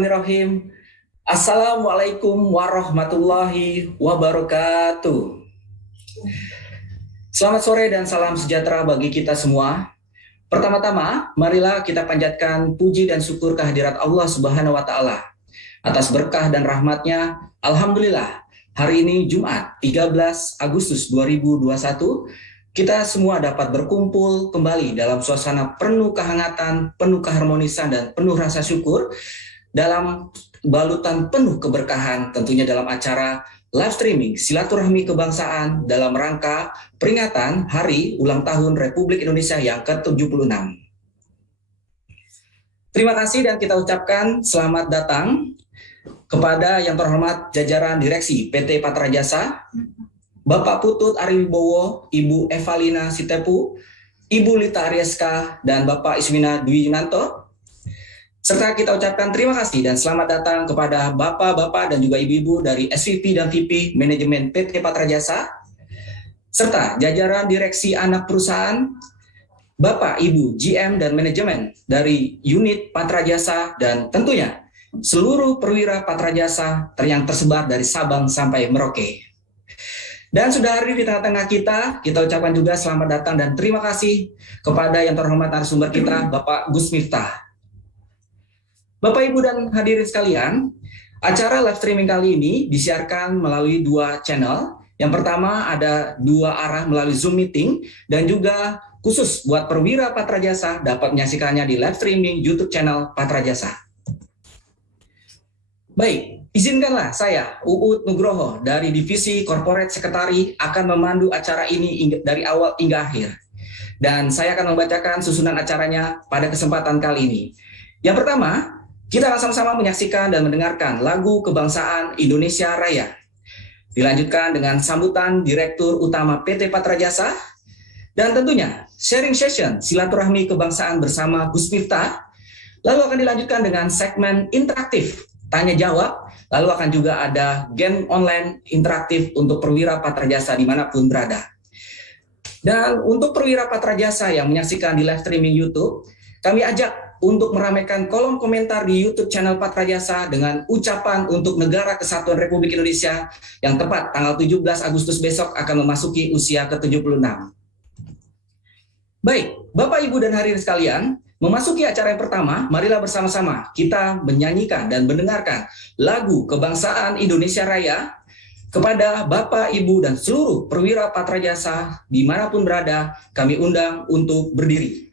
Bismillahirrahmanirrahim. Assalamualaikum warahmatullahi wabarakatuh. Selamat sore dan salam sejahtera bagi kita semua. Pertama-tama, marilah kita panjatkan puji dan syukur kehadirat Allah Subhanahu wa Ta'ala atas berkah dan rahmat-Nya. Alhamdulillah, hari ini Jumat 13 Agustus 2021, kita semua dapat berkumpul kembali dalam suasana penuh kehangatan, penuh keharmonisan, dan penuh rasa syukur dalam balutan penuh keberkahan, tentunya dalam acara live streaming Silaturahmi Kebangsaan dalam rangka peringatan Hari Ulang Tahun Republik Indonesia yang ke-76. Terima kasih dan kita ucapkan selamat datang kepada yang terhormat jajaran direksi PT Patra Jasa, Bapak Putut Ariwibowo, Ibu Evalina Sitepu, Ibu Lita Arieska, dan Bapak Iswina Dwi Yunanto. Serta kita ucapkan terima kasih dan selamat datang kepada Bapak-Bapak dan juga Ibu-Ibu dari SVP dan VP Manajemen PT Patra Jasa, serta jajaran direksi anak perusahaan, Bapak, Ibu, GM, dan Manajemen dari unit Patra Jasa, dan tentunya seluruh perwira Patra Jasa yang tersebar dari Sabang sampai Merauke. Dan sudah hadir di tengah-tengah kita ucapkan juga selamat datang dan terima kasih kepada yang terhormat narasumber kita, Bapak Gus Miftah. Bapak, Ibu, dan hadirin sekalian, acara live streaming kali ini disiarkan melalui dua channel. Yang pertama ada dua arah melalui Zoom meeting, dan juga khusus buat perwira Patra Jasa dapat menyaksikannya di live streaming YouTube channel Patra Jasa. Baik, izinkanlah saya, Uut Nugroho dari Divisi Corporate Secretary akan memandu acara ini dari awal hingga akhir. Dan saya akan membacakan susunan acaranya pada kesempatan kali ini. Yang pertama, kita akan sama-sama menyaksikan dan mendengarkan lagu Kebangsaan Indonesia Raya. Dilanjutkan dengan sambutan Direktur Utama PT Patra Jasa. Dan tentunya sharing session Silaturahmi Kebangsaan bersama Gus Miftah. Lalu akan dilanjutkan dengan segmen interaktif tanya jawab, lalu akan juga ada game online interaktif untuk perwira Patra Jasa dimanapun berada. Dan untuk perwira Patra Jasa yang menyaksikan di live streaming YouTube, kami ajak untuk meramaikan kolom komentar di YouTube channel Patra Jasa dengan ucapan untuk Negara Kesatuan Republik Indonesia yang tepat tanggal 17 Agustus besok akan memasuki usia ke-76. Baik, Bapak, Ibu, dan hadirin sekalian, memasuki acara yang pertama, marilah bersama-sama kita menyanyikan dan mendengarkan lagu Kebangsaan Indonesia Raya kepada Bapak, Ibu, dan seluruh perwira Patra Jasa dimanapun berada, kami undang untuk berdiri.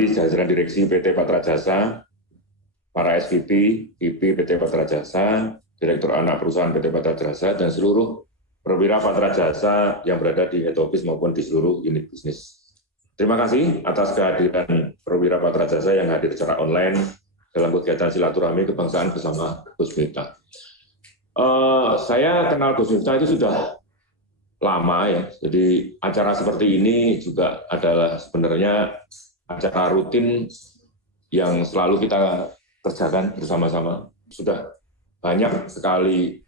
hormati jajaran direksi PT Patra Jasa, para SVP, IP PT Patra Jasa, Direktur Anak Perusahaan PT Patra Jasa, dan seluruh perwira Patra Jasa yang berada di head office maupun di seluruh unit bisnis. Terima kasih atas kehadiran perwira Patra Jasa yang hadir secara online dalam kegiatan silaturahmi kebangsaan bersama Gus Miftah. Saya kenal Gus Miftah itu sudah lama ya, jadi acara seperti ini juga adalah sebenarnya acara rutin yang selalu kita kerjakan bersama-sama. Sudah banyak sekali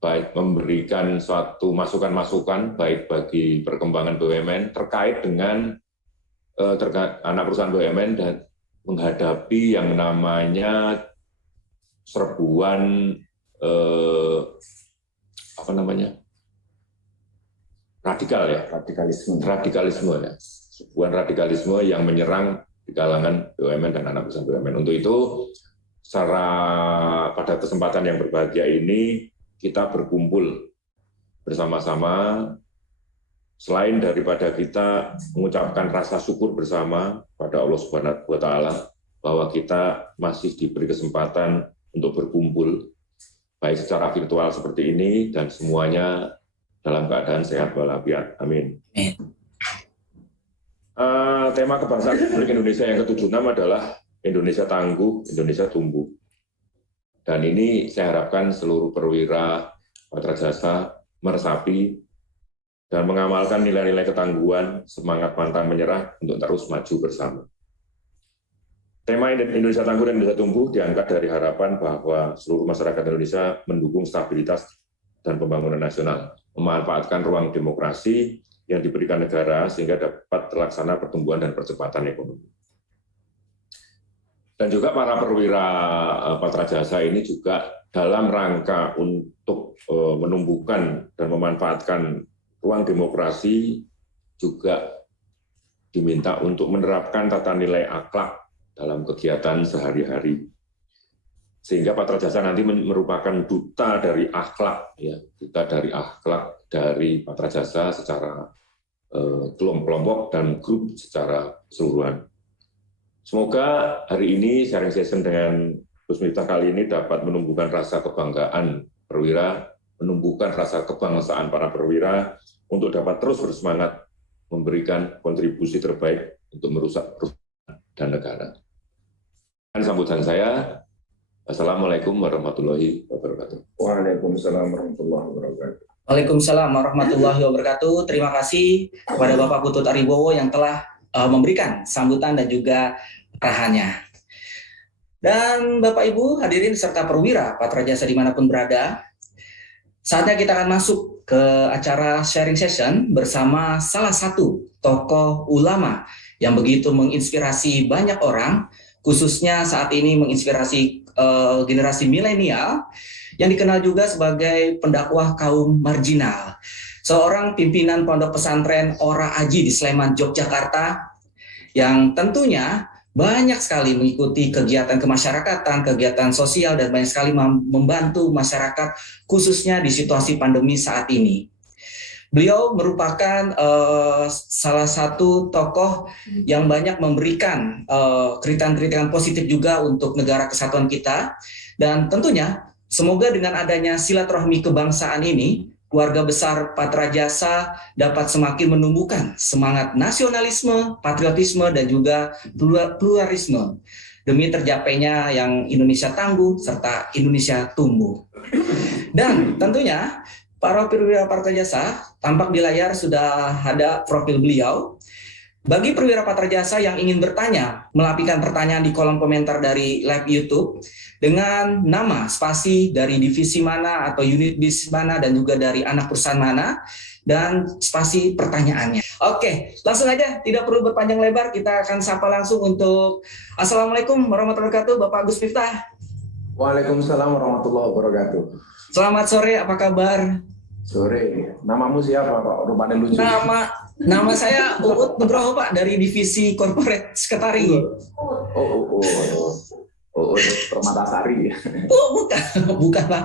baik memberikan suatu masukan-masukan baik bagi perkembangan BUMN terkait dengan anak perusahaan BUMN dan menghadapi yang namanya serbuan radikal ya, radikalisme ya, serbuan radikalisme yang menyerang di kalangan BUMN dan anak perusahaan BUMN. Untuk itu, pada kesempatan yang berbahagia ini kita berkumpul bersama-sama. Selain daripada kita mengucapkan rasa syukur bersama pada Allah Subhanahu wa Ta'ala bahwa kita masih diberi kesempatan untuk berkumpul baik secara virtual seperti ini dan semuanya dalam keadaan sehat walafiat. Amin. Tema kebangsaan Republik Indonesia yang ke-76 adalah Indonesia Tangguh, Indonesia Tumbuh. Dan ini saya harapkan seluruh perwira Patra Jasa meresapi dan mengamalkan nilai-nilai ketangguhan, semangat pantang menyerah untuk terus maju bersama. Tema Indonesia Tangguh dan Indonesia Tumbuh diangkat dari harapan bahwa seluruh masyarakat Indonesia mendukung stabilitas dan pembangunan nasional, memanfaatkan ruang demokrasi yang diberikan negara sehingga dapat terlaksana pertumbuhan dan percepatan ekonomi. Dan juga para perwira Patra Jasa ini juga dalam rangka untuk menumbuhkan dan memanfaatkan ruang demokrasi juga diminta untuk menerapkan tata nilai akhlak dalam kegiatan sehari-hari. Sehingga Patra Jasa nanti merupakan duta dari akhlak, ya, duta dari akhlak dari Patra Jasa secara kelompok dan grup secara keseluruhan. Semoga hari ini sharing session dengan Gus Miftah kali ini dapat menumbuhkan rasa kebanggaan perwira, menumbuhkan rasa kebangsaan para perwira untuk dapat terus bersemangat memberikan kontribusi terbaik untuk merusak perusahaan dan negara. Dan sambutan saya, Assalamualaikum warahmatullahi wabarakatuh. Waalaikumsalam warahmatullahi wabarakatuh. Waalaikumsalam warahmatullahi wabarakatuh. Terima kasih kepada Bapak Putut Aribowo yang telah memberikan sambutan dan juga arahannya. Dan Bapak Ibu hadirin serta perwira Patra Jasa dimanapun berada, saatnya kita akan masuk ke acara sharing session bersama salah satu tokoh ulama yang begitu menginspirasi banyak orang, khususnya saat ini menginspirasi generasi milenial yang dikenal juga sebagai pendakwah kaum marginal. Seorang pimpinan pondok pesantren Ora Aji di Sleman, Yogyakarta, yang tentunya banyak sekali mengikuti kegiatan kemasyarakatan, kegiatan sosial, dan banyak sekali membantu masyarakat, khususnya di situasi pandemi saat ini. Beliau merupakan salah satu tokoh yang banyak memberikan kritikan-kritikan positif juga untuk negara kesatuan kita, dan tentunya semoga dengan adanya silaturahmi kebangsaan ini, keluarga besar Patra Jasa dapat semakin menumbuhkan semangat nasionalisme, patriotisme, dan juga pluralisme demi tercapainya yang Indonesia tangguh serta Indonesia tumbuh. Dan tentunya para perwira Patra Jasa, tampak di layar sudah ada profil beliau. Bagi perwira Patra Jasa yang ingin bertanya, melapikan pertanyaan di kolom komentar dari live YouTube dengan nama, spasi dari divisi mana atau unit bisnis mana dan juga dari anak perusahaan mana dan spasi pertanyaannya. Oke, langsung aja, tidak perlu berpanjang lebar, kita akan sapa langsung untuk Assalamualaikum warahmatullahi wabarakatuh, Bapak Gus Miftah. Waalaikumsalam warahmatullahi wabarakatuh. Selamat sore, apa kabar? Sore. Namamu siapa, Pak? Rupanya lucu. Nama saya Uut Nugroho, Pak, dari divisi corporate sekretari. Oh, Permatasari. Oh, bukan Pak.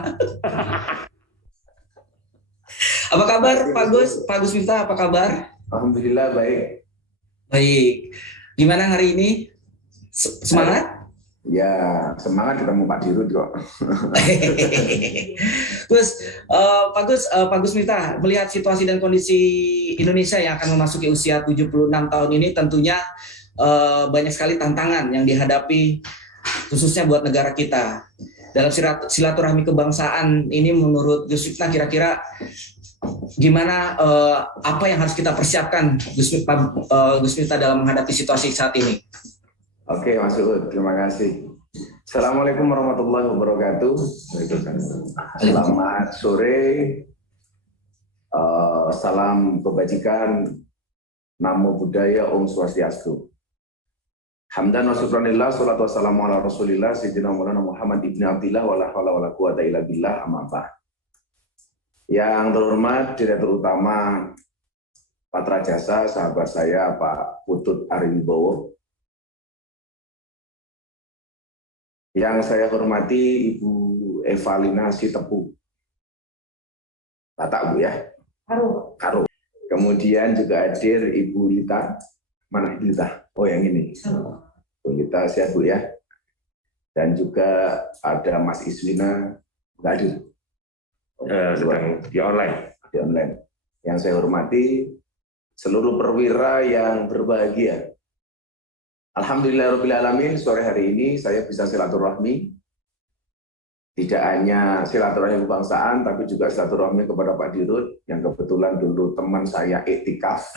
Apa kabar Pak Gus Miftah? Apa kabar? Alhamdulillah baik. Baik. Gimana hari ini? Semangat? Ya, semangat ketemu Pak Dirut kok. Gus, Pak Gus Miftah, melihat situasi dan kondisi Indonesia yang akan memasuki usia 76 tahun ini tentunya banyak sekali tantangan yang dihadapi khususnya buat negara kita. Dalam silaturahmi kebangsaan ini menurut Gus Miftah kira-kira gimana apa yang harus kita persiapkan Gus Miftah dalam menghadapi situasi saat ini? Oke, Mas Uud, terima kasih. Assalamualaikum warahmatullahi wabarakatuh. Selamat sore. Salam kebajikan, namo buddhaya, Om Swastiastu. Hamdan wa syukranillah, salatu wassalamu ala rasulillah, sayyidina maulana Muhammad ibn Abdillah, wala hawla wala quwata illa billah, amma ba'd. Yang terhormat Direktur Utama Patra Jasa, sahabat saya Pak Putut Ariwibowo. Yang saya hormati Ibu Evalina Sitepu. Batak Bu ya? Karo. Kemudian juga hadir Ibu Lita. Mana Lita? Oh yang ini. Bu Lita sehat Bu ya. Dan juga ada Mas Iswina. Nggak hadir. Sedang di online. Di online. Yang saya hormati seluruh perwira yang berbahagia. Alhamdulillahirrahmanirrahim, sore hari ini saya bisa silaturahmi. Tidak hanya silaturahmi kebangsaan, tapi juga silaturahmi kepada Pak Dirut, yang kebetulan dulu teman saya iktikaf.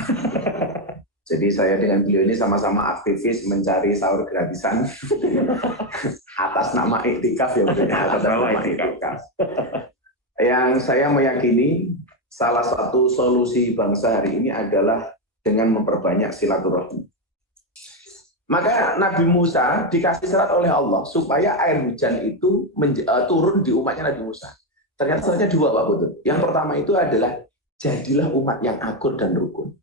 Jadi saya dengan beliau ini sama-sama aktivis mencari sahur gratisan atas nama iktikaf ya, atas nama iktikaf. Yang saya meyakini salah satu solusi bangsa hari ini adalah dengan memperbanyak silaturahmi. Maka Nabi Musa dikasih syarat oleh Allah supaya air hujan itu turun di umatnya Nabi Musa. Ternyata syaratnya dua Pak Putut. Yang pertama itu adalah jadilah umat yang akur dan rukun.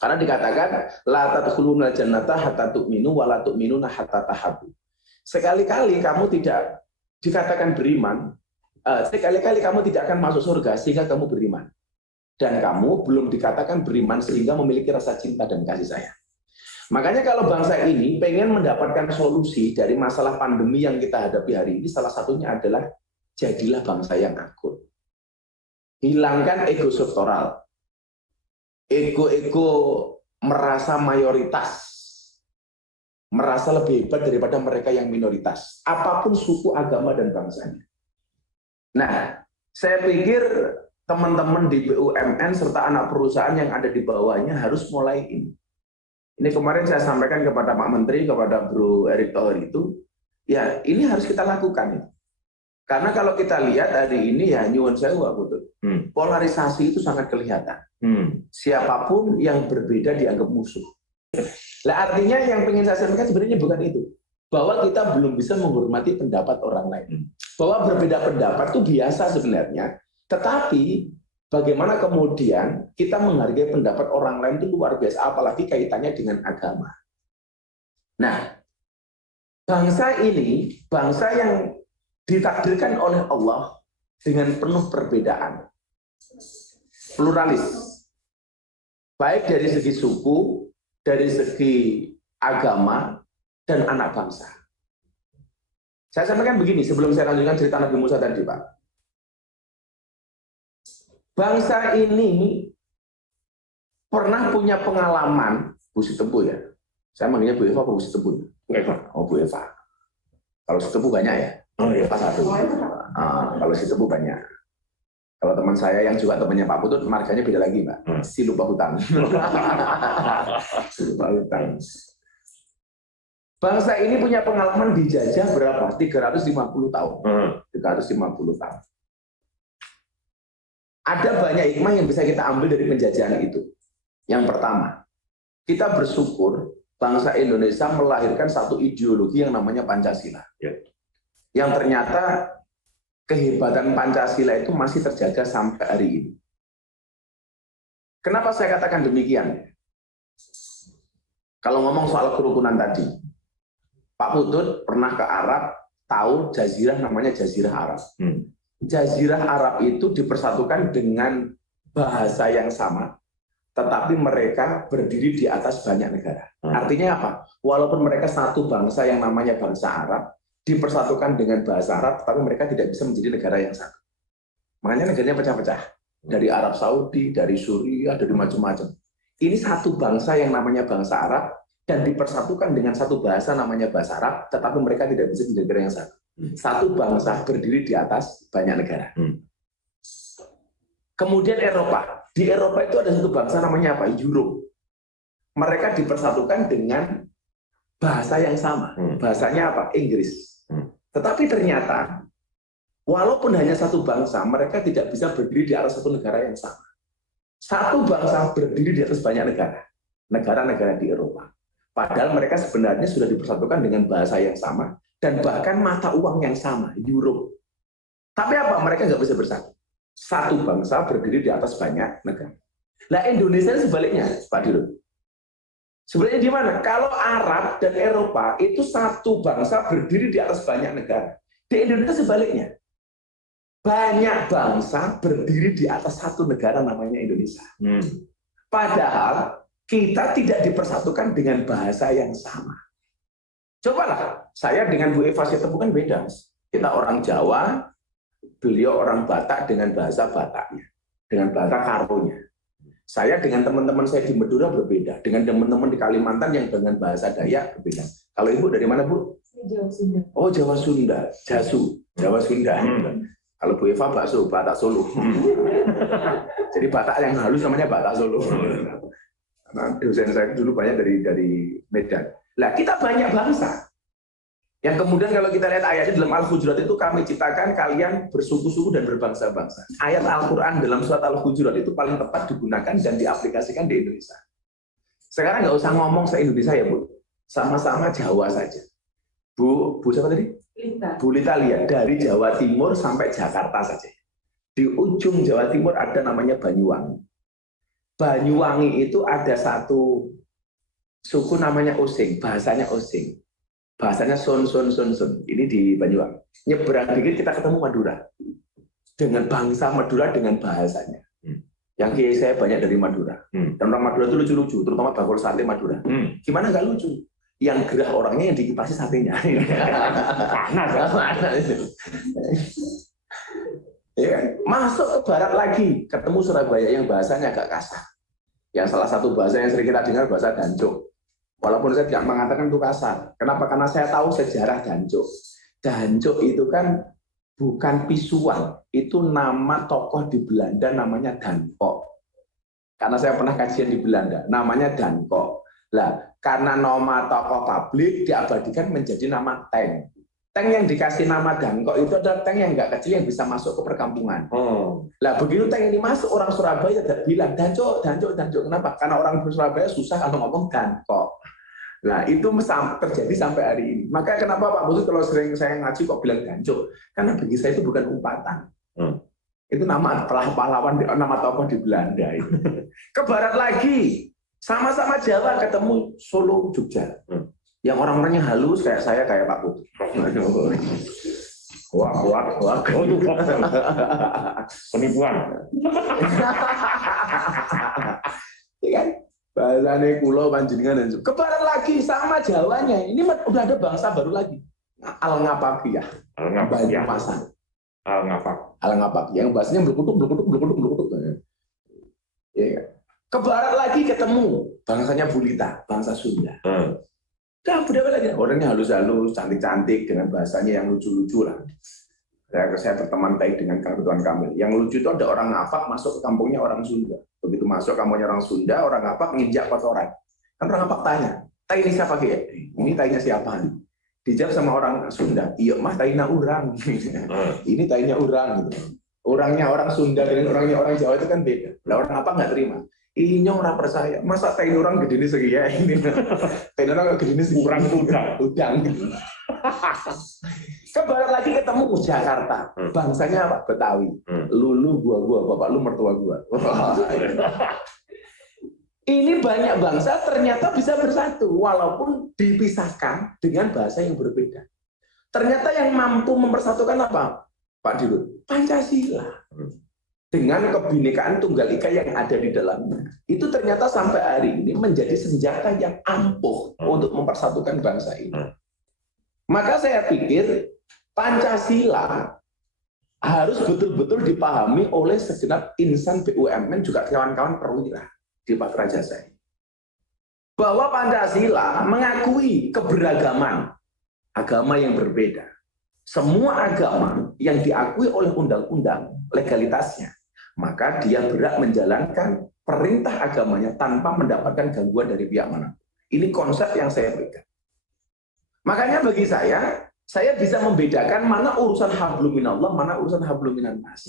Karena dikatakan la tadkhulunal jannata hatta tu'minu wa la tu'minuna hatta tahabbu. Sekali-kali kamu tidak dikatakan beriman, sekali-kali kamu tidak akan masuk surga sehingga kamu beriman. Dan kamu belum dikatakan beriman sehingga memiliki rasa cinta dan kasih sayang. Makanya kalau bangsa ini pengen mendapatkan solusi dari masalah pandemi yang kita hadapi hari ini, salah satunya adalah jadilah bangsa yang akur. Hilangkan ego sektoral. Ego-ego merasa mayoritas. Merasa lebih hebat daripada mereka yang minoritas. Apapun suku, agama, dan bangsanya. Nah, saya pikir teman-teman di BUMN serta anak perusahaan yang ada di bawahnya harus mulai ini. Ini kemarin saya sampaikan kepada Pak Menteri, kepada Bro Erick Thohir itu, ya ini harus kita lakukan. Karena kalau kita lihat hari ini ya nyuwun sewu Pak Putut, polarisasi itu sangat kelihatan. Siapapun yang berbeda dianggap musuh. Nah, artinya yang ingin saya sampaikan sebenarnya bukan itu. Bahwa kita belum bisa menghormati pendapat orang lain. Bahwa berbeda pendapat itu biasa sebenarnya, tetapi bagaimana kemudian kita menghargai pendapat orang lain itu luar biasa, apalagi kaitannya dengan agama. Nah, bangsa ini, bangsa yang ditakdirkan oleh Allah dengan penuh perbedaan, pluralis, baik dari segi suku, dari segi agama, dan anak bangsa. Saya sampaikan begini, sebelum saya lanjutkan cerita Nabi Musa tadi, Pak. Bangsa ini pernah punya pengalaman, Bu Sitepu ya. Saya manggilnya Bu Eva atau Bu Sitepu? Bu Eva. Oh, Bu Eva. Kalau Sitepu banyak ya? Oh iya. Pas satu. Kalau Sitepu banyak. Kalau teman saya yang juga temannya Pak Putut, marganya beda lagi, Mbak. Si lupa hutang. Si lupa hutang. Bangsa ini punya pengalaman dijajah berapa? 350 tahun. 350 tahun. Ada banyak hikmah yang bisa kita ambil dari penjajahan itu. Yang pertama, kita bersyukur bangsa Indonesia melahirkan satu ideologi yang namanya Pancasila. Yang ternyata kehebatan Pancasila itu masih terjaga sampai hari ini. Kenapa saya katakan demikian? Kalau ngomong soal kerukunan tadi, Pak Putut pernah ke Arab, tahu jazirah namanya Jazirah Arab. Jazirah Arab itu dipersatukan dengan bahasa yang sama, tetapi mereka berdiri di atas banyak negara. Artinya apa? Walaupun mereka satu bangsa yang namanya bangsa Arab, dipersatukan dengan bahasa Arab, tetapi mereka tidak bisa menjadi negara yang satu. Makanya negaranya pecah-pecah. Dari Arab Saudi, dari Suriah, dari macam-macam. Ini satu bangsa yang namanya bangsa Arab, dan dipersatukan dengan satu bahasa namanya bahasa Arab, tetapi mereka tidak bisa menjadi negara yang satu. Satu bangsa berdiri di atas banyak negara. Kemudian Eropa. Di Eropa itu ada satu bangsa namanya apa? Euro. Mereka dipersatukan dengan bahasa yang sama. Bahasanya apa? Inggris. Tetapi ternyata, walaupun hanya satu bangsa, mereka tidak bisa berdiri di atas satu negara yang sama. Satu bangsa berdiri di atas banyak negara. Negara-negara di Eropa. Padahal mereka sebenarnya sudah dipersatukan dengan bahasa yang sama, dan bahkan mata uang yang sama, euro. Tapi apa? Mereka nggak bisa bersatu. Satu bangsa berdiri di atas banyak negara. Nah, Indonesia sebaliknya, Pak Dirut. Sebenarnya di mana? Kalau Arab dan Eropa itu satu bangsa berdiri di atas banyak negara. Di Indonesia sebaliknya. Banyak bangsa berdiri di atas satu negara namanya Indonesia. Padahal kita tidak dipersatukan dengan bahasa yang sama. Cobalah, saya dengan Bu Eva Sitepu kan beda. Kita orang Jawa, beliau orang Batak dengan bahasa Bataknya, dengan bahasa Karonya. Saya dengan teman-teman saya di Madura berbeda, dengan teman-teman di Kalimantan yang dengan bahasa Dayak berbeda. Kalau Ibu dari mana, Bu? Jawa Sunda. Oh, Jawa Sunda, Jasu, Jawa Sunda. Kalau Bu Eva bakso, Batak Solo. Jadi Batak yang halus namanya Batak Solo. Nah, dosen saya dulu banyak dari Medan. Lah, kita banyak bangsa. Yang kemudian kalau kita lihat ayatnya dalam Al-Hujurat itu, kami ciptakan kalian bersuku-suku dan berbangsa-bangsa. Ayat Al-Quran dalam surat Al-Hujurat itu paling tepat digunakan dan diaplikasikan di Indonesia. Sekarang nggak usah ngomong se-Indonesia ya, Bu. Sama-sama Jawa saja. Bu siapa tadi? Lita. Bu Lita lihat, dari Jawa Timur sampai Jakarta saja. Di ujung Jawa Timur ada namanya Banyuwangi. Banyuwangi itu ada satu suku namanya Osing, bahasanya Osing. Bahasanya Sun. Ini di Banyuwangi. Nyebrang dikit kita ketemu Madura. Dengan bangsa Madura dengan bahasanya. Yang kiai saya banyak dari Madura. Dan orang Madura itu lucu-lucu, terutama bakul sate Madura. Gimana nggak lucu? Yang gerah orangnya yang dikipasi satenya. Panas. Ya, masuk ke barat lagi, ketemu Surabaya yang bahasanya agak kasar. Yang salah satu bahasa yang sering kita dengar bahasa Dancuk. Walaupun saya tidak mengatakan itu kasar. Kenapa? Karena saya tahu sejarah Dancuk. Dancuk itu kan bukan pisuan, itu nama tokoh di Belanda namanya Dankok. Karena saya pernah kajian di Belanda, namanya Dankok. Lah, karena nama tokoh publik diabadikan menjadi nama tank. Tank yang dikasih nama Dankok itu adalah tank yang nggak kecil yang bisa masuk ke perkampungan. Lah, begitu tank ini masuk, orang Surabaya tidak bilang Dancuk. Kenapa? Karena orang Surabaya susah kalau ngomong Dankok. Nah, itu terjadi sampai hari ini. Maka kenapa Pak Butut kalau sering saya ngaji kok bilang Dancuk? Karena bagi saya itu bukan umpatan. Itu nama pahlawan, nama tokoh di Belanda itu. Ke barat lagi, sama-sama Jawa ketemu Solo, Jogja. Yang orang-orangnya halus kayak saya, kayak Pak Butut. Wah. Penipuan. Iya kan? Bahasane kulo panjenengan dan ke barat lagi sama Jawanya. Ini udah ada bangsa baru lagi. Al-Ngapakiyah. Banyumasan. Al-Ngapak. Yang bahasanya berkutuk. Ya. Ke barat lagi ketemu bangsanya Bulita, bangsa Sunda. Udah budaya lagi. Orangnya halus-halus, cantik-cantik dengan bahasanya yang lucu-lucu lah. Saya berteman baik dengan Kang Ridwan Kamil. Yang lucu itu ada orang Ngapak masuk ke kampungnya orang Sunda. Begitu masuk kampungnya orang Sunda, orang Ngapak nginjak kotoran. Kan orang Ngapak tanya, tai ini siapa Ki? Ini tainya siapa? Dijawab sama orang Sunda, iya mah taina urang. Ini tainya urang gitu. Orangnya orang Sunda dengan orangnya orang Jawa itu kan beda. Lah orang Ngapak nggak terima. Ini orang percaya, masa tain orang gede ini segi ya ini. Tain orang gede ini segi udang. Ke barat lagi ketemu Jakarta. Bangsanya apa? Betawi. Lu gua, bapak lu mertua gua. Ini banyak bangsa ternyata bisa bersatu walaupun dipisahkan dengan bahasa yang berbeda. Ternyata yang mampu mempersatukan apa? Pak Dirut, Pancasila. dengan kebinekaan tunggal ika yang ada di dalamnya, itu ternyata sampai hari ini menjadi senjata yang ampuh untuk mempersatukan bangsa ini. Maka saya pikir Pancasila harus betul-betul dipahami oleh segenap insan BUMN juga kawan-kawan perwira di Patra Jasa ini. Bahwa Pancasila mengakui keberagaman agama yang berbeda. Semua agama yang diakui oleh undang-undang legalitasnya, maka dia berhak menjalankan perintah agamanya tanpa mendapatkan gangguan dari pihak mana. Ini konsep yang saya pegang. Makanya bagi saya bisa membedakan mana urusan hablum minallah, mana urusan hablum minan nas.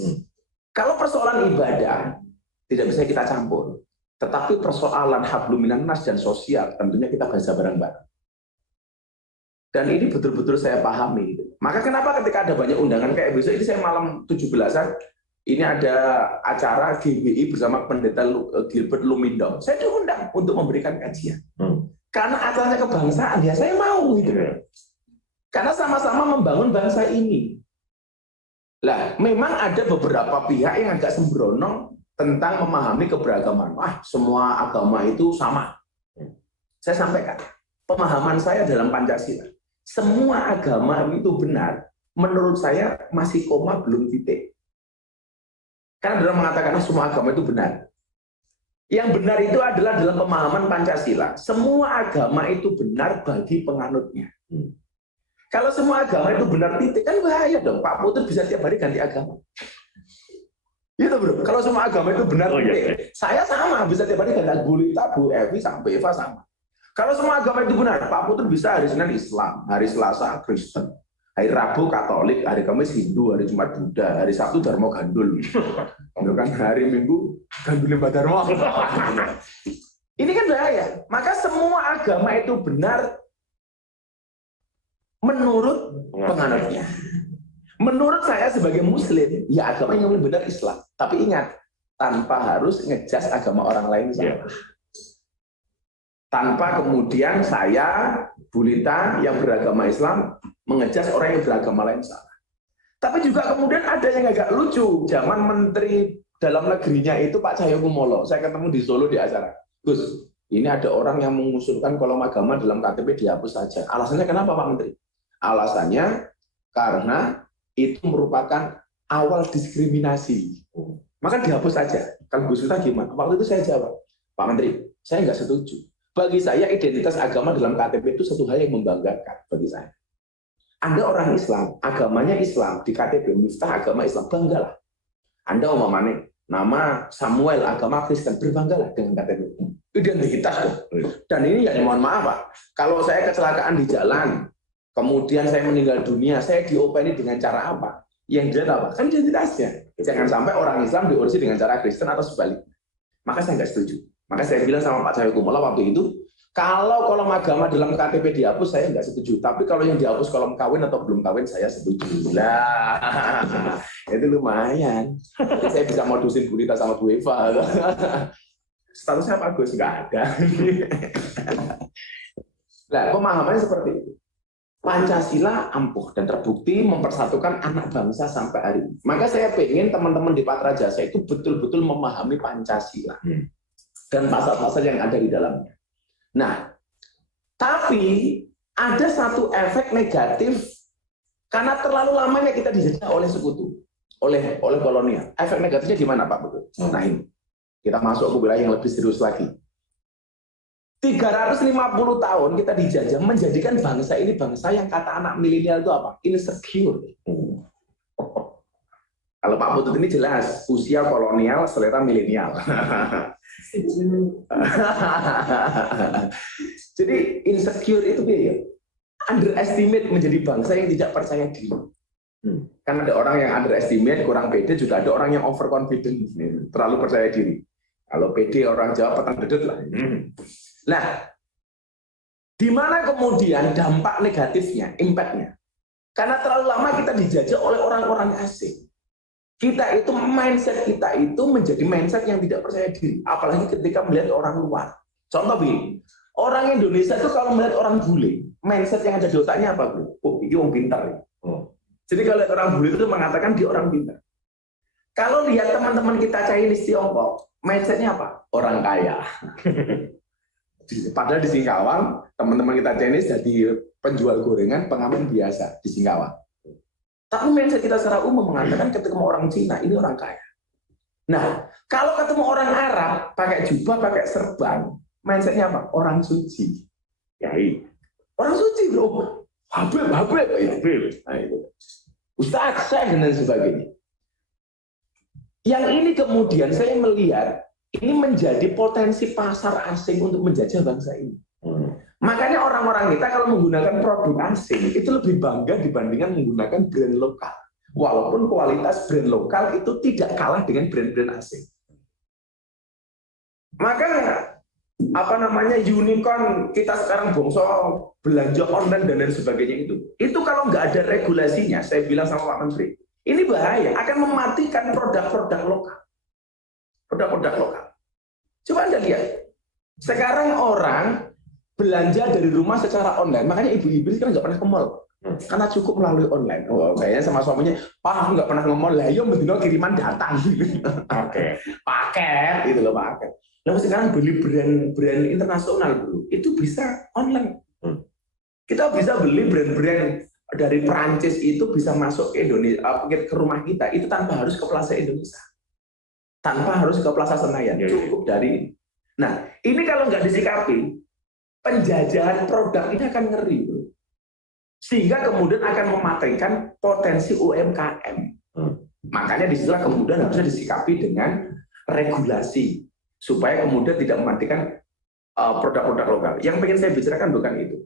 Kalau persoalan ibadah tidak bisa kita campur, tetapi persoalan hablum minan nas dan sosial tentunya kita baca bareng-bareng. Dan ini betul-betul saya pahami. Maka kenapa ketika ada banyak undangan kayak besok ini saya malam 17-an, ini ada acara GBI bersama Pendeta Gilbert Lumindong. Saya diundang untuk memberikan kajian. Karena acaranya kebangsaan, ya saya mau gitu. Karena sama-sama membangun bangsa ini. Lah, memang ada beberapa pihak yang agak sembrono tentang memahami keberagaman. Semua agama itu sama. Saya sampaikan, pemahaman saya dalam Pancasila. Semua agama itu benar, menurut saya masih koma belum titik. Karena dalam mengatakan semua agama itu benar. Yang benar itu adalah dalam pemahaman Pancasila. Semua agama itu benar bagi penganutnya. Kalau semua agama itu benar titik, kan bahaya dong. Pak Putut bisa tiap hari ganti agama. Gitu bro. Kalau semua agama itu benar titik, saya sama bisa tiap hari ganti Gulita, Bu Evi, sampai Eva sama. Kalau semua agama itu benar, Pak Putut bisa hari Senin Islam, hari Selasa Kristen, hari Rabu Katolik, hari Kamis Hindu, hari Jumat Buddha, hari Sabtu Dharma Gandul, kan hari Minggu Gandul Lima Dharma. Ini kan bahaya. Maka semua agama itu benar menurut penganutnya. Menurut saya sebagai Muslim, ya agama yang paling benar Islam. Tapi ingat, tanpa harus ngejas agama orang lain salah. Tanpa kemudian saya, Bulita yang beragama Islam, mengejas orang yang beragama lain salah. Tapi juga kemudian ada yang agak lucu. Zaman Menteri Dalam Negerinya itu Pak Cahyokumolo, saya ketemu di Solo di acara. Gus, ini ada orang yang mengusulkan kolom agama dalam KTP dihapus saja. Alasannya kenapa Pak Menteri? Alasannya karena itu merupakan awal diskriminasi. Maka dihapus saja. Kalau Gus Miftah gimana? Waktu itu saya jawab, Pak Menteri, saya nggak setuju. Bagi saya identitas agama dalam KTP itu satu hal yang membanggakan bagi saya. Anda orang Islam, agamanya Islam, di KTP Miftah agama Islam, banggalah. Anda umpamanya nama Samuel agama Kristen, berbanggalah dengan KTP. Identitas dong. Dan ini ya mohon maaf Pak, kalau saya kecelakaan di jalan, kemudian saya meninggal dunia, saya diopeni dengan cara apa? Yang dilihat apa? Kan identitasnya. Jangan sampai orang Islam diurusi dengan cara Kristen atau sebaliknya. Maka saya nggak setuju. Maka saya bilang sama Pak Cahyokumolo waktu itu, kalau kolom agama dalam KTP dihapus, saya nggak setuju. Tapi kalau yang dihapus kolom kawin atau belum kawin, saya setuju. Lah, itu lumayan. Jadi saya bisa modusin Bulita sama Bu Eva. Statusnya Pak Gus? Nggak ada. Nah, pemahamannya seperti itu. Pancasila ampuh dan terbukti mempersatukan anak bangsa sampai hari ini. Maka saya pengen teman-teman di Patra Jasa itu betul-betul memahami Pancasila dan pasal-pasal yang ada di dalamnya. Nah, tapi ada satu efek negatif karena terlalu lamanya kita dijajah oleh sekutu, oleh kolonial. Efek negatifnya gimana Pak Betul? Nah ini, kita masuk ke wilayah yang lebih serius lagi. 350 tahun kita dijajah menjadikan bangsa ini bangsa yang kata anak milenial itu apa? Insecure. Kalau Pak Putut ini jelas usia kolonial, selera milenial. Jadi insecure itu ya, underestimate menjadi bangsa yang tidak percaya diri. Kan ada orang yang underestimate, kurang pede, juga ada orang yang overconfident, terlalu percaya diri. Kalau pede orang Jawa petang dedet lah. Nah, di mana kemudian dampak negatifnya, impact-nya? Karena terlalu lama kita dijajah oleh orang-orang asing. Mindset kita itu menjadi mindset yang tidak percaya diri. Apalagi ketika melihat orang luar. Contoh begini, orang Indonesia itu kalau melihat orang bule, mindset yang ada di otaknya apa, bro? Oh, ini orang pintar. Jadi kalau lihat orang bule itu mengatakan dia orang pintar. Kalau lihat teman-teman kita Chinese Tiongkok, mindsetnya apa? Orang kaya. Padahal di Singkawang, teman-teman kita Chinese jadi penjual gorengan, pengamen biasa di Singkawang. Tapi mindset kita secara umum mengatakan ketemu orang Cina, ini orang kaya. Nah, kalau ketemu orang Arab, pakai jubah, pakai serban, mindsetnya apa? Orang suci. Ya, orang suci, bro. Habib. Nah, itu. Ustaz, saya dan sebagainya. Yang ini kemudian saya melihat ini menjadi potensi pasar asing untuk menjajah bangsa ini. Makanya orang-orang kita kalau menggunakan produk asing itu lebih bangga dibandingkan menggunakan brand lokal. Walaupun kualitas brand lokal itu tidak kalah dengan brand-brand asing. Maka unicorn kita sekarang bongso belanja online dan lain sebagainya itu kalau nggak ada regulasinya, saya bilang sama Pak Menteri, ini bahaya, akan mematikan produk-produk lokal. Produk-produk lokal. Coba Anda lihat, sekarang orang belanja dari rumah secara online, makanya ibu-ibu kan nggak pernah ke mall, karena cukup melalui online. Oh, kayaknya sama suaminya, Pak, aku nggak pernah ke mall, lah yo mendino kiriman datang. Oke, paket, gitu loh paket. Lalu sekarang beli brand internasional, bro, itu bisa online. Kita bisa beli brand-brand dari Perancis itu bisa masuk ke Indonesia, ke rumah kita itu tanpa harus ke Plaza Indonesia, tanpa harus ke Plaza Senayan, cukup dari ini. Nah, ini kalau nggak disikapi, penjajahan produk ini akan ngeri, bro. Sehingga kemudian akan mematikan potensi UMKM. Makanya disitulah kemudian harusnya disikapi dengan regulasi supaya kemudian tidak mematikan produk-produk lokal. Yang pengen saya bicarakan bukan itu.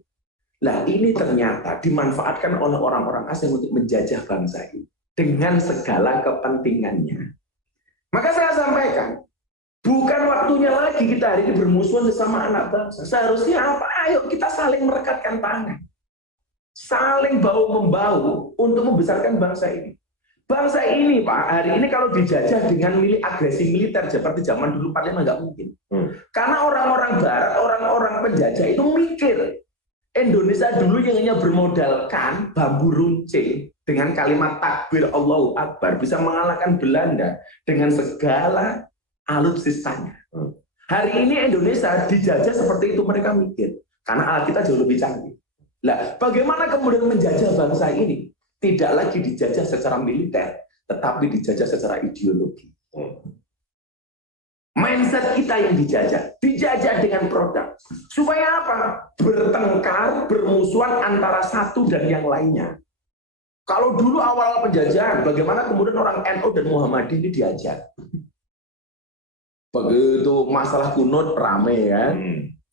Nah, ini ternyata dimanfaatkan oleh orang-orang asing untuk menjajah bangsa ini dengan segala kepentingannya. Maka saya sampaikan, bukan waktunya lagi kita hari ini bermusuhan sesama anak bangsa. Seharusnya apa? Ayo kita saling merekatkan tangan. Saling bahu-membahu untuk membesarkan bangsa ini. Bangsa ini, Pak, hari ini kalau dijajah dengan agresi militer seperti zaman dulu 45 nggak mungkin. Karena orang-orang barat, orang-orang penjajah itu mikir, Indonesia dulu yang hanya bermodalkan bambu runcing dengan kalimat takbir Allahu Akbar bisa mengalahkan Belanda dengan segala alutsistanya. Hari ini Indonesia dijajah seperti itu, mereka mikir karena alat kita jauh lebih canggih. Nah, bagaimana kemudian menjajah bangsa ini? Tidak lagi dijajah secara militer, tetapi dijajah secara ideologi. Mindset kita yang dijajah dengan produk. Supaya apa? Bertengkar, bermusuhan antara satu dan yang lainnya. Kalau dulu awal penjajahan, bagaimana kemudian orang NU dan Muhammadiyah ini diajar? Begitu masalah kunut rame kan,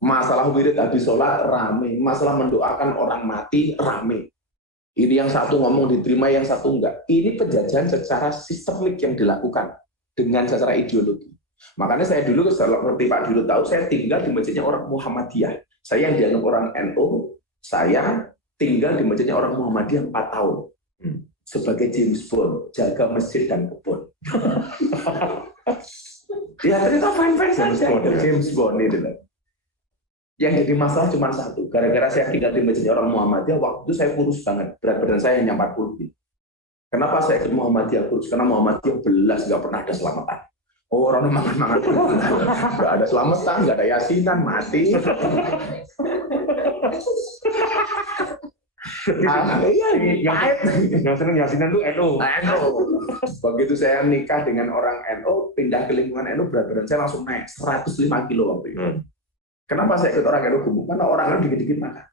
masalah wirid habis sholat rame, masalah mendoakan orang mati rame. Ini yang satu ngomong diterima, yang satu enggak. Ini penjajahan secara sistemik yang dilakukan dengan secara ideologi. Makanya saya dulu, seperti Pak Dirut tahu, saya tinggal di masjidnya orang Muhammadiyah. Saya yang dianggap orang NU, saya tinggal di masjidnya orang Muhammadiyah 4 tahun. Sebagai James Bond, jaga masjid dan kebun. Ya ternyata fine-fine saja. James Bond itu. Yang jadi masalah cuma satu, gara-gara saya tinggal di masjid orang Muhammadiyah, waktu itu saya kurus banget, berat badan saya hanya 40 kilo. Kenapa saya ikut Muhammadiyah kurus? Karena Muhammadiyah belas nggak pernah ada selamatan. Oh, orang makan-makan, nggak ada selamatan, nggak ada yasinan, mati. Yang seneng yasinan tuh NU. Begitu saya nikah dengan orang NU, pindah ke lingkungan NU, berat badan saya langsung naik 105 kilo waktu itu. Kenapa saya ikut orang NU gemuk? Karena orang NU dikit-dikit makan.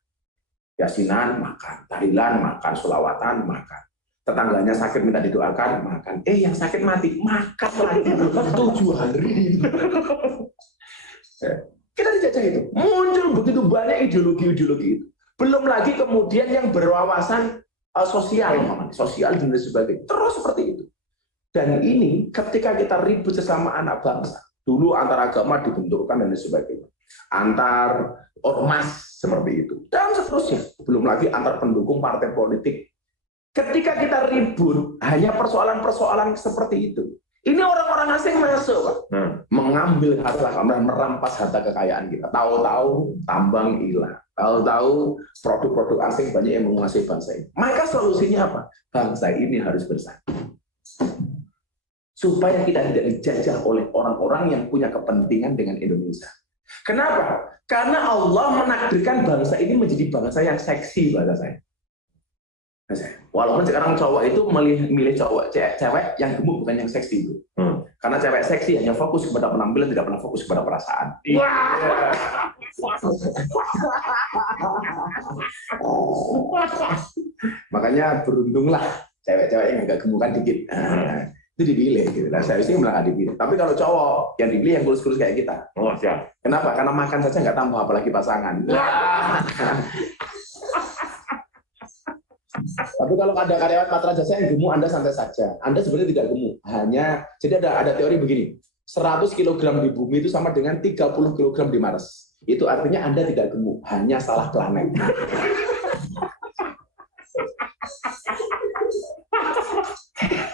Yasinan makan, tahlilan makan, sholawatan makan. Tetangganya sakit minta didoakan makan. Yang sakit mati makan lagi 7 hari. Kita dijajah itu. Muncul begitu banyak ideologi-ideologi itu. Belum lagi kemudian yang berwawasan sosial dan sebagainya. Terus seperti itu. Dan ini ketika kita ribut sesama anak bangsa, dulu antar agama dibenturkan dan sebagainya. Antar ormas seperti itu dan seterusnya, belum lagi antar pendukung partai politik. Ketika kita ribut hanya persoalan-persoalan seperti itu, ini orang-orang asing masuk, Pak. Mengambil harta, merampas harta kekayaan kita. Tahu-tahu tambang hilang, tahu-tahu produk-produk asing banyak yang menguasai bangsa ini. Maka solusinya apa? Bangsa ini harus bersatu. supaya kita tidak dijajah oleh orang-orang yang punya kepentingan dengan Indonesia. Kenapa? Karena Allah menakdirkan bangsa ini menjadi bangsa yang seksi, bahasa saya. Walaupun sekarang cowok itu milih cowok cewek yang gemuk, bukan yang seksi itu. Karena cewek seksi hanya fokus kepada penampilan, tidak pernah fokus kepada perasaan. Makanya beruntunglah cewek-cewek yang agak gemukan dikit. Itu dipilih gitu. Nah, saya sih malah dipilih. Tapi kalau cowok yang dipilih yang kurus-kurus kayak kita. Oh, siap. Kenapa? Karena makan saja nggak tambah, apalagi pasangan. Tapi kalau ada karyawan Patra Jasa yang gemuk, Anda santai saja. Anda sebenarnya tidak gemuk. Jadi ada teori begini. 100 kg di bumi itu sama dengan 30 kg di Mars. Itu artinya Anda tidak gemuk, hanya salah planet.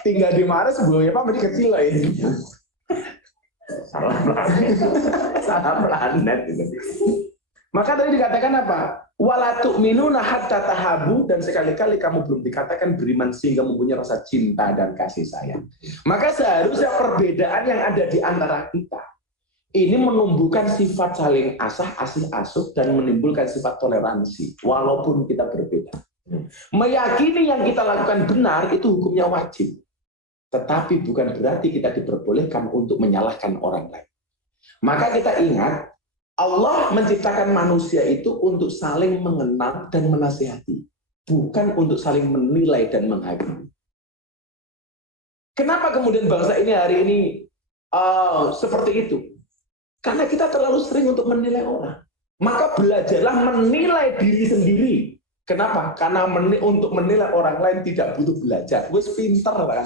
Tinggal di Mars, buahnya Pak masih kecil lah ini. Salah planet gitu. Maka tadi dikatakan apa? Wala tu'minuna hatta tahabu, dan sekali-kali kamu belum dikatakan beriman sehingga mempunyai rasa cinta dan kasih sayang. Maka seharusnya perbedaan yang ada di antara kita ini menumbuhkan sifat saling asih asuh dan menimbulkan sifat toleransi walaupun kita berbeda. Meyakini yang kita lakukan benar itu hukumnya wajib. Tetapi bukan berarti kita diperbolehkan untuk menyalahkan orang lain. Maka kita ingat, Allah menciptakan manusia itu untuk saling mengenal dan menasihati, bukan untuk saling menilai dan menghakimi. Kenapa kemudian bangsa ini hari ini seperti itu? Karena kita terlalu sering untuk menilai orang. Maka belajarlah menilai diri sendiri. Kenapa? Karena untuk menilai orang lain tidak butuh belajar. Wes pinter kan?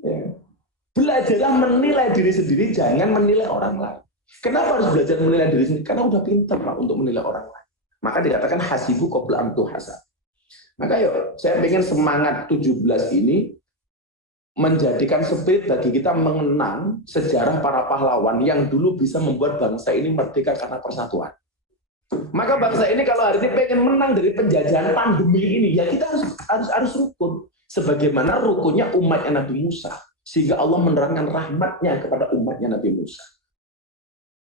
Ya. Belajarlah menilai diri sendiri, jangan menilai orang lain. Kenapa harus belajar menilai diri sendiri? Karena udah pinter Pak untuk menilai orang lain. Maka dikatakan hasibu qabla an tuhasab. Maka yuk, saya ingin semangat 17 ini menjadikan spirit bagi kita mengenang sejarah para pahlawan yang dulu bisa membuat bangsa ini merdeka karena persatuan. Maka bangsa ini kalau hari ini pengen menang dari penjajahan pandemi ini, ya kita harus rukun. Sebagaimana rukunnya umatnya Nabi Musa. Sehingga Allah menerangkan rahmatnya kepada umatnya Nabi Musa.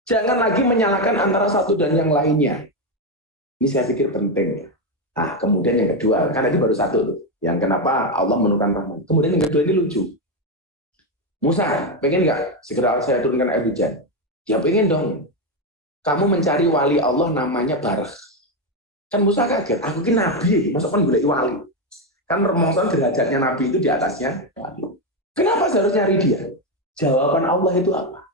Jangan lagi menyalahkan antara satu dan yang lainnya. Ini saya pikir penting. Nah, kemudian yang kedua, kan tadi baru satu tuh. Yang kenapa Allah menurunkan rahmat. Kemudian yang kedua ini lucu. Musa, pengen nggak segera saya turunkan air hujan? Dia pengen dong. Kamu mencari wali Allah namanya Barakh. Kan Musa kaget, aku ini nabi, masa kan boleh wali. Kan remongson derajatnya nabi itu di atasnya wali. Kenapa saya harus nyari dia? Jawaban Allah itu apa?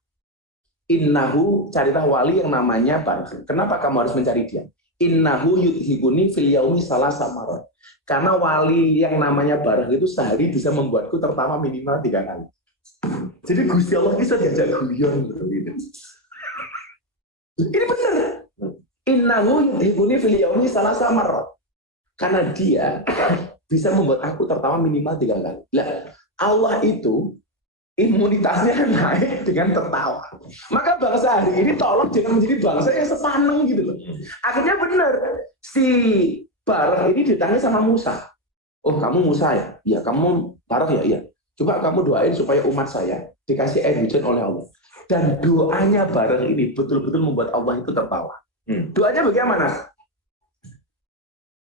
Innahu, carilah wali yang namanya Barakh. Kenapa kamu harus mencari dia? Innahu yudhibuni fil yaumi salasa marat. Karena wali yang namanya Barakh itu sehari bisa membuatku tertawa minimal 3 kali. Jadi Gusti Allah bisa diajak guyon gitu. Ini benar. Innahu yudhibuni fil yaumi salasa marat. Karena dia bisa membuat aku tertawa minimal 3 kali. Lah, Allah itu imunitasnya naik dengan tertawa. Maka bangsa hari ini tolong jangan menjadi bangsa yang sepaneng gitu loh. Akhirnya benar, si Barakh ini ditanya sama Musa. Oh kamu Musa ya? Iya. Kamu Barakh ya? Iya. Coba kamu doain supaya umat saya dikasih air hujan oleh Allah. Dan doanya Barakh ini betul-betul membuat Allah itu tertawa. Doanya bagaimana?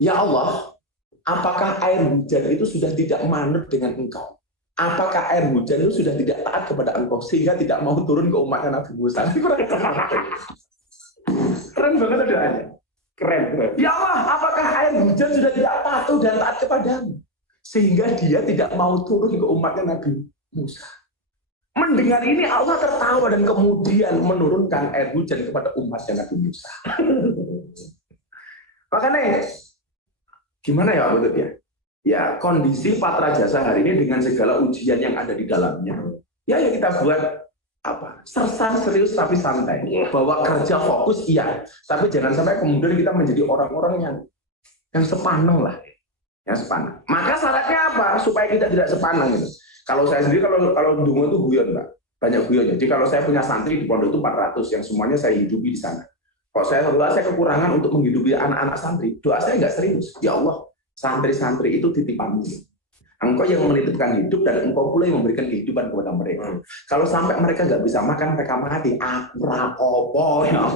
Ya Allah, apakah air hujan itu sudah tidak manut dengan engkau? Apakah air hujan itu sudah tidak taat kepada engkau sehingga tidak mau turun ke umatnya Nabi Musa? Keren banget doanya. Keren. Ya Allah, apakah air hujan sudah tidak patuh dan taat kepadamu sehingga dia tidak mau turun ke umatnya Nabi Musa? Mendengar ini Allah tertawa dan kemudian menurunkan air hujan kepada umatnya Nabi Musa. Makanya gimana ya Pak Butut ya? Ya, kondisi Patra Jasa hari ini dengan segala ujian yang ada di dalamnya. Ya kita buat apa? Sersan serius tapi santai. Bahwa kerja fokus iya, tapi jangan sampai kemudian kita menjadi orang-orang yang sepaneng lah. Yang sepaneng. Maka syaratnya apa? Supaya kita tidak sepaneng gitu. Kalau saya sendiri kalau dungu itu guyon, Pak. Banyak guyon. Jadi kalau saya punya santri di pondok itu 400 yang semuanya saya hidupi di sana. Kalau saya kekurangan untuk menghidupi anak-anak santri, doa saya nggak serius. Ya Allah, santri-santri itu titipanmu. Engkau yang menitipkan hidup dan engkau pula yang memberikan kehidupan kepada mereka. Kalau sampai mereka nggak bisa makan, mereka mati. Aku rapopo ya.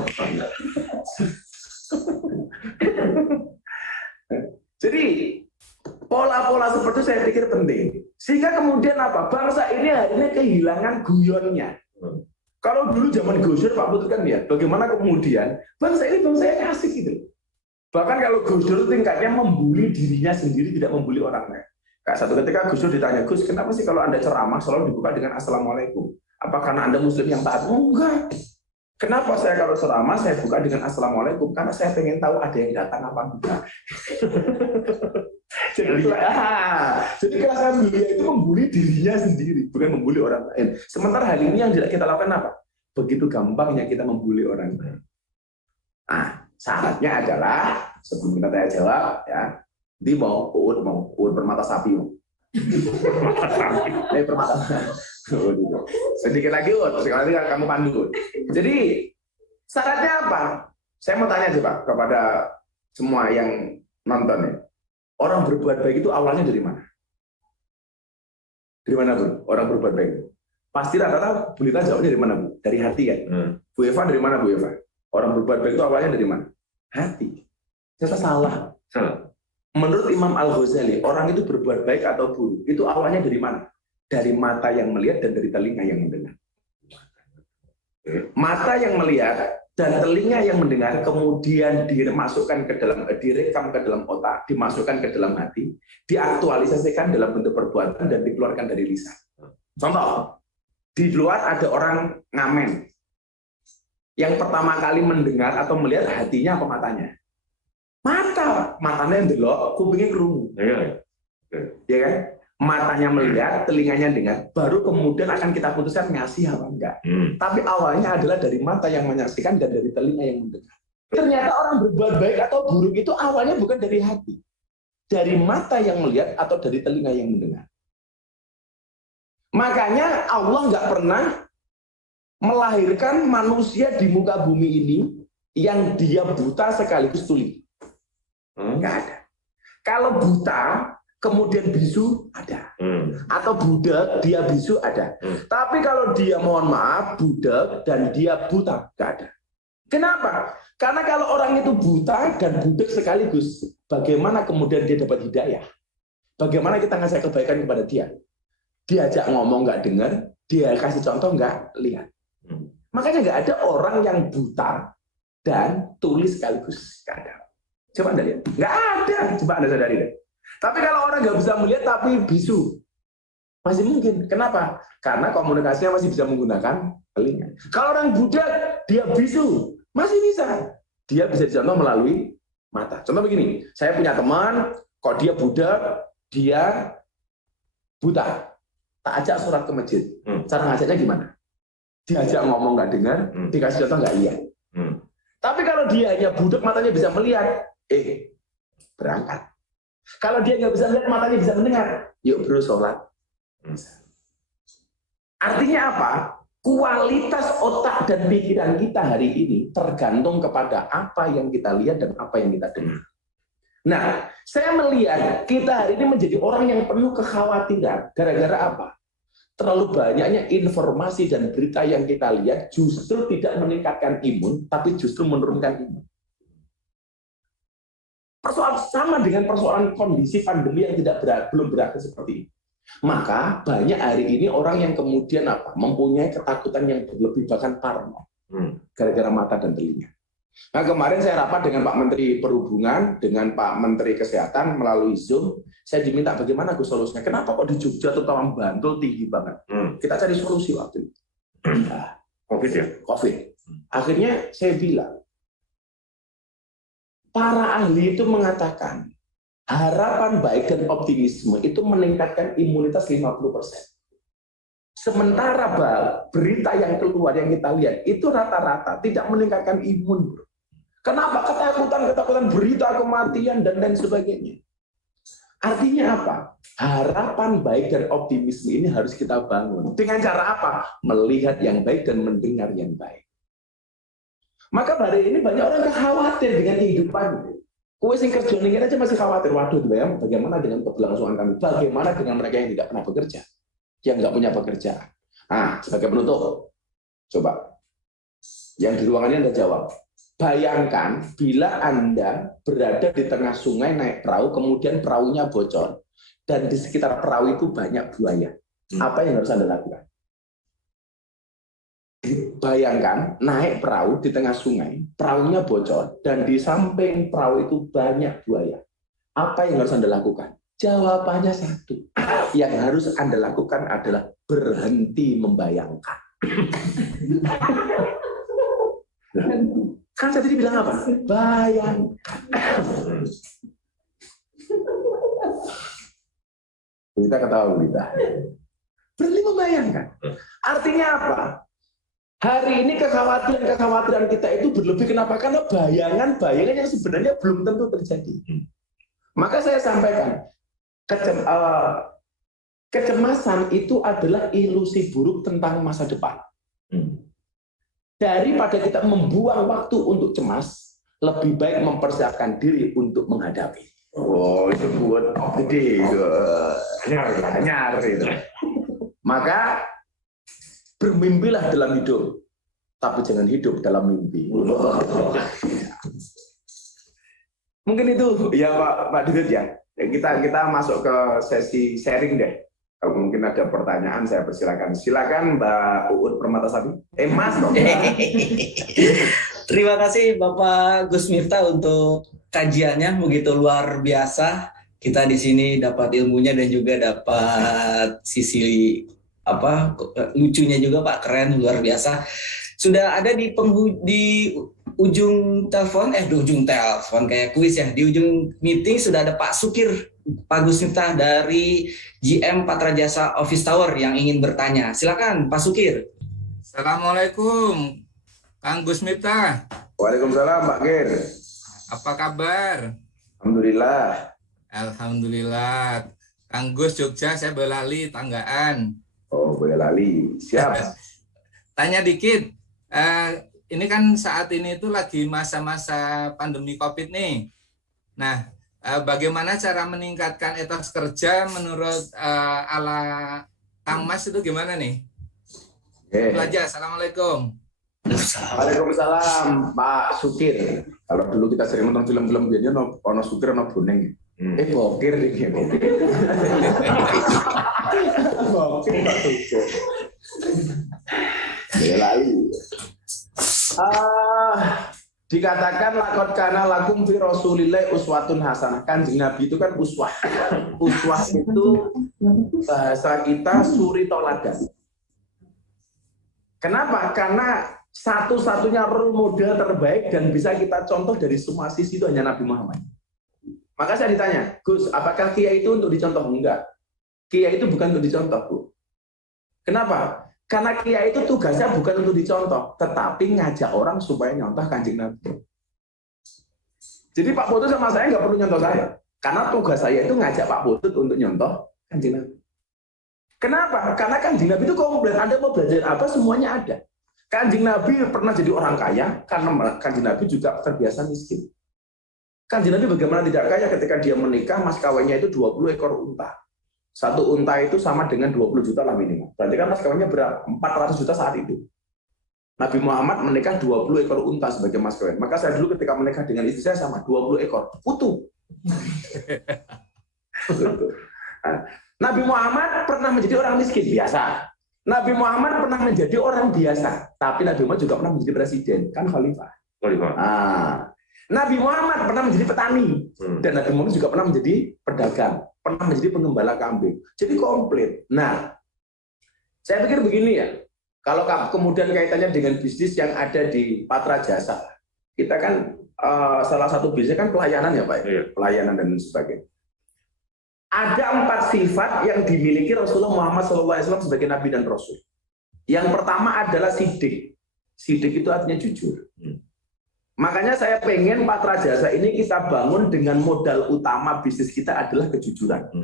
Jadi pola-pola seperti itu saya pikir penting. Sehingga kemudian apa? Bangsa ini akhirnya kehilangan guyonnya. Kalau dulu zaman Gus Dur, Pak Putut kan ya, bagaimana kemudian bangsa ini bangsa yang asik gitu. Bahkan kalau Gus Dur tingkatnya membuli dirinya sendiri, tidak membuli orang lain. Kayak satu ketika Gus Dur ditanya, Gus, kenapa sih kalau Anda ceramah selalu dibuka dengan Assalamualaikum? Apa karena Anda Muslim yang taat? Oh, enggak. Kenapa saya kalau ceramah saya buka dengan Assalamualaikum? Karena saya pengen tahu ada yang datang apa enggak. Jadi kelas mulia itu membuli dirinya sendiri, bukan membuli orang lain. Sementara hal ini yang kita lakukan apa? Begitu gampangnya kita membuli orang lain. Nah, syaratnya adalah sebelum kita tanya jawab, ya, di mau bermata sapi mau. Bermata sedikit lagi, sekali lagi kamu pandu. Jadi syaratnya apa? Saya mau tanya coba kepada semua yang nonton ya. Orang berbuat baik itu awalnya dari mana? Dari mana, Bu? Orang berbuat baik. Pasti rata-rata Bu Lita jawabnya dari mana, Bu? Dari hati kan? Bu Eva dari mana, Bu Eva? Orang berbuat baik itu awalnya dari mana? Hati. Ternyata salah. Menurut Imam Al-Ghazali, orang itu berbuat baik atau buruk, itu awalnya dari mana? Dari mata yang melihat dan dari telinga yang mendengar. Mata yang melihat dan telinga yang mendengar kemudian dimasukkan ke dalam, direkam ke dalam otak, dimasukkan ke dalam hati, diaktualisasikan dalam bentuk perbuatan dan dikeluarkan dari lisan. Contoh, di luar ada orang ngamen. Yang pertama kali mendengar atau melihat hatinya apa matanya? Matanya yang delok, kupingnya kerungu. Ya kan? Matanya melihat, telinganya dengar, baru kemudian akan kita putuskan ngasih apa enggak. Tapi awalnya adalah dari mata yang menyaksikan dan dari telinga yang mendengar. Ternyata orang berbuat baik atau buruk itu awalnya bukan dari hati. Dari mata yang melihat atau dari telinga yang mendengar. Makanya Allah nggak pernah melahirkan manusia di muka bumi ini yang dia buta sekaligus tuli. Nggak ada. Kalau buta, kemudian bisu ada, atau budak dia bisu ada. Tapi kalau dia mohon maaf budak dan dia buta nggak ada. Kenapa? Karena kalau orang itu buta dan budak sekaligus, bagaimana kemudian dia dapat hidayah? Bagaimana kita ngasih kebaikan kepada dia? Diajak ngomong nggak dengar, dia kasih contoh nggak lihat. Makanya nggak ada orang yang buta dan tuli sekaligus, nggak ada. Coba Anda lihat, nggak ada. Coba Anda sadari deh. Tapi kalau orang nggak bisa melihat tapi bisu, masih mungkin. Kenapa? Karena komunikasinya masih bisa menggunakan telinga. Kalau orang budak, dia bisu, masih bisa. Dia bisa dicontoh melalui mata. Contoh begini, saya punya teman, kok dia budak, dia buta. Tak ajak sholat ke masjid. Cara ngajaknya gimana? Diajak ngomong nggak dengar, dikasih contoh nggak lihat. Tapi kalau dia hanya budak, matanya bisa melihat, berangkat. Kalau dia nggak bisa lihat, matanya bisa mendengar, yuk bro sholat. Artinya apa? Kualitas otak dan pikiran kita hari ini tergantung kepada apa yang kita lihat dan apa yang kita dengar. Nah, saya melihat kita hari ini menjadi orang yang penuh kekhawatiran. Gara-gara apa? Terlalu banyaknya informasi dan berita yang kita lihat justru tidak meningkatkan imun, tapi justru menurunkan imun. Persoalan sama dengan persoalan kondisi pandemi yang belum berakhir seperti ini. Maka banyak hari ini orang yang kemudian apa? Mempunyai ketakutan yang berlebih bahkan parno gara-gara mata dan telinga. Nah, kemarin saya rapat dengan Pak Menteri Perhubungan, dengan Pak Menteri Kesehatan melalui Zoom. Saya diminta bagaimana Gus solusinya. Kenapa kok di Jogja terutama Bantul tinggi banget? Kita cari solusi waktu itu. COVID ya? COVID. Akhirnya saya bilang, para ahli itu mengatakan harapan baik dan optimisme itu meningkatkan imunitas 50%. Sementara berita yang keluar yang kita lihat itu rata-rata tidak meningkatkan imun. Kenapa? Ketakutan berita kematian dan lain sebagainya. Artinya apa? Harapan baik dan optimisme ini harus kita bangun. Dengan cara apa? Melihat yang baik dan mendengar yang baik. Maka hari ini banyak orang yang khawatir dengan kehidupannya. Kue sing kerja ini aja masih khawatir. Waduh, bagaimana dengan keberlangsungan kami? Bagaimana dengan mereka yang tidak pernah bekerja, yang nggak punya pekerjaan? Nah, sebagai penutup, coba yang di ruangan ini Anda jawab. Bayangkan bila Anda berada di tengah sungai naik perahu, kemudian perahunya bocor, dan di sekitar perahu itu banyak buaya. Apa yang harus Anda lakukan? Bayangkan naik perahu di tengah sungai, perahunya bocor, dan di samping perahu itu banyak buaya. Apa yang harus Anda lakukan? Jawabannya satu. Yang harus Anda lakukan adalah berhenti membayangkan. Kan saya tadi bilang apa? Bayangkan. Kita ketawa kita. Berhenti membayangkan. Artinya apa? Hari ini kekhawatiran kita itu berlebih. Kenapa? Karena bayangan yang sebenarnya belum tentu terjadi. Maka saya sampaikan, kecemasan itu adalah ilusi buruk tentang masa depan. Daripada kita membuang waktu untuk cemas, lebih baik mempersiapkan diri untuk menghadapi. Oh, itu buat gede. Nyar itu. Maka bermimpilah dalam hidup, tapi jangan hidup dalam mimpi. Mungkin itu ya Pak Dirut ya. Kita masuk ke sesi sharing deh. Kalau mungkin ada pertanyaan saya persilakan. Silakan Mbak Uut Permatasari. Mas dong. Terima kasih Bapak Gus Miftah untuk kajiannya begitu luar biasa. Kita di sini dapat ilmunya dan juga dapat sisi lucunya juga Pak, keren, luar biasa. Sudah ada di ujung telepon, kayak kuis ya. Di ujung meeting sudah ada Pak Sukir, Pak Gus Miftah dari GM Patra Jasa Office Tower yang ingin bertanya. Silakan Pak Sukir. Assalamualaikum, Kang Gus Miftah. Waalaikumsalam Pak Gir. Apa kabar? Alhamdulillah. Alhamdulillah. Kang Gus Jogja, saya Belali, Tanggaan. Oh, boleh lali. Siap. Tanya dikit. Ini kan saat ini itu lagi masa-masa pandemi COVID nih. Nah, bagaimana cara meningkatkan etos kerja menurut ala Kang Mas itu gimana nih? Belajar. Assalamualaikum. Waalaikumsalam Pak Sukir. Kalau dulu kita sering nonton film-film biasanya ono Sukir ono Boneng. Bokir nih. Bokir Pak Sukir. Lalu. Dikatakan lakot kana lakum fi Rasulillah uswatun hasanah. Kanjeng Nabi itu kan uswah. Uswah itu bahasa kita suri toladan. Kenapa? Karena satu-satunya role model terbaik dan bisa kita contoh dari semua sisi itu hanya Nabi Muhammad. Maka saya ditanya, Gus, apakah kiai itu untuk dicontoh? Enggak. Kiai itu bukan untuk dicontoh, Bu. Kenapa? Karena kiai itu tugasnya bukan untuk dicontoh, tetapi ngajak orang supaya nyontoh Kanjeng Nabi. Jadi Pak Putut sama saya nggak perlu nyontoh saya. Karena tugas saya itu ngajak Pak Putut untuk nyontoh Kanjeng Nabi. Kenapa? Karena Kanjeng Nabi itu komplit. Anda mau belajar apa, semuanya ada. Kanjeng Nabi pernah jadi orang kaya, karena Kanjeng Nabi juga terbiasa miskin. Kanjeng Nabi bagaimana tidak kaya ketika dia menikah, mas kawinnya itu 20 ekor unta. Satu unta itu sama dengan 20 juta lah minimal. Berarti kan mas kawinnya berapa? 400 juta saat itu. Nabi Muhammad menikah 20 ekor unta sebagai mas kawin. Maka saya dulu ketika menikah dengan istri saya sama 20 ekor utuh. Nabi Muhammad pernah menjadi orang miskin biasa. Nabi Muhammad pernah menjadi orang biasa, tapi Nabi Muhammad juga pernah menjadi presiden, kan khalifah. Nabi Muhammad pernah menjadi petani, dan Nabi Muhammad juga pernah menjadi pedagang, pernah menjadi pengembala kambing. Jadi komplit. Nah, saya pikir begini ya, kalau kemudian kaitannya dengan bisnis yang ada di Patra Jasa, kita kan salah satu bisnis kan pelayanan ya Pak, pelayanan dan sebagainya. Ada 4 sifat yang dimiliki Rasulullah Muhammad SAW sebagai Nabi dan Rasul. Yang pertama adalah sidik. Sidik itu artinya jujur. Makanya saya pengen Patra Jasa ini kita bangun dengan modal utama bisnis kita adalah kejujuran.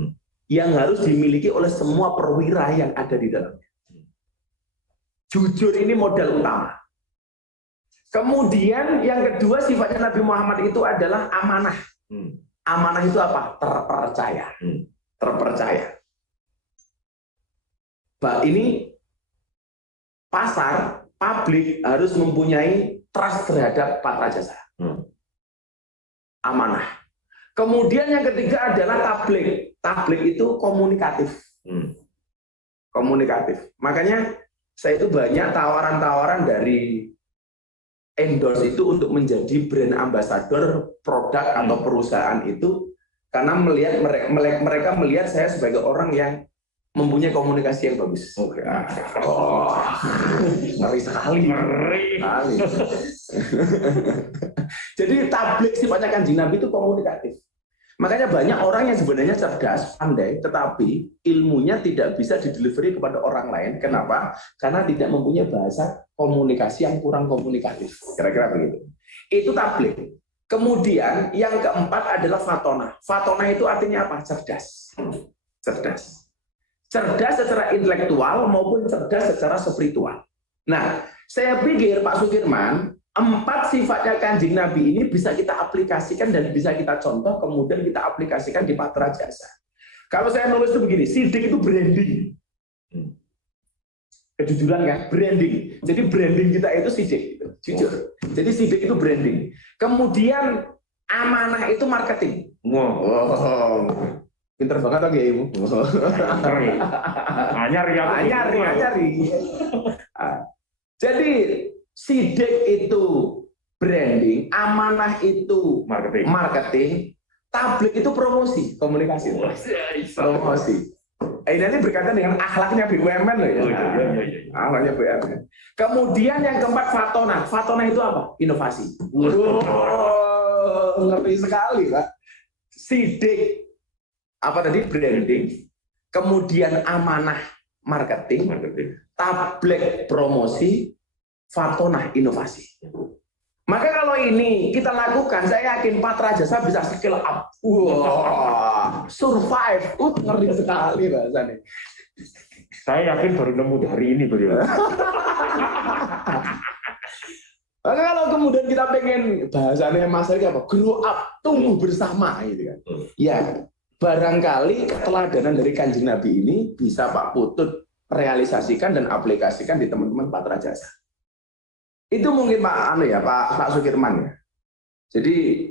Yang harus dimiliki oleh semua perwira yang ada di dalamnya. Jujur ini modal utama. Kemudian yang kedua sifatnya Nabi Muhammad itu adalah amanah. Amanah itu apa? Terpercaya. Terpercaya. Ini pasar, publik harus mempunyai trust terhadap Patra Jasa. Amanah. Kemudian yang ketiga adalah tablik. Tablik itu komunikatif. Komunikatif. Makanya saya itu banyak tawaran-tawaran dari endorse itu untuk menjadi brand ambassador produk atau perusahaan itu, karena mereka melihat saya sebagai orang yang mempunyai komunikasi yang bagus. Oke. Ngeri sekali. Jadi tablik sifatnya Kanjeng Nabi itu komunikatif. Makanya banyak orang yang sebenarnya cerdas, pandai, tetapi ilmunya tidak bisa didelivery kepada orang lain. Kenapa? Karena tidak mempunyai bahasa komunikasi yang kurang komunikatif. Kira-kira begitu. Itu tablik. Kemudian yang keempat adalah fatona. Fatona itu artinya apa? Cerdas. Cerdas. Cerdas secara intelektual maupun cerdas secara spiritual. Nah, saya pikir Pak Sukirman, 4 sifatnya Kanjeng Nabi ini bisa kita aplikasikan dan bisa kita contoh, kemudian kita aplikasikan di Patra Jasa. Kalau saya nulis itu begini, sidik itu branding. Kejujuran kan? Branding. Jadi branding kita itu sidik. Jujur. Jadi sidik itu branding. Kemudian amanah itu marketing. Wow. Pinter banget lagi ibu. Anyari. Jadi sidik itu branding, amanah itu marketing, tablik itu promosi, komunikasi. Promosi. Ini berkaitan dengan akhlaknya BUMN loh ya. Akhlaknya BUMN. Kemudian yang keempat fatona. Fatona itu apa? Inovasi. Ngeri sekali, Pak. Sidik apa tadi? Branding. Kemudian amanah marketing. Tablik promosi. Fatona inovasi. Maka kalau ini kita lakukan, saya yakin Patra Jasa bisa skill up. Wow, survive. Ngeri sekali bahasanya. Saya yakin baru nemu hari ini beliau. Maka kalau kemudian kita pengen bahasanya Mas Ari apa? Grow up, tumbuh bersama gitu kan. Ya, barangkali keteladanan dari Kanjeng Nabi ini bisa Pak Putut realisasikan dan aplikasikan di teman-teman Patra Jasa. Itu mungkin Pak Sukirman ya. Jadi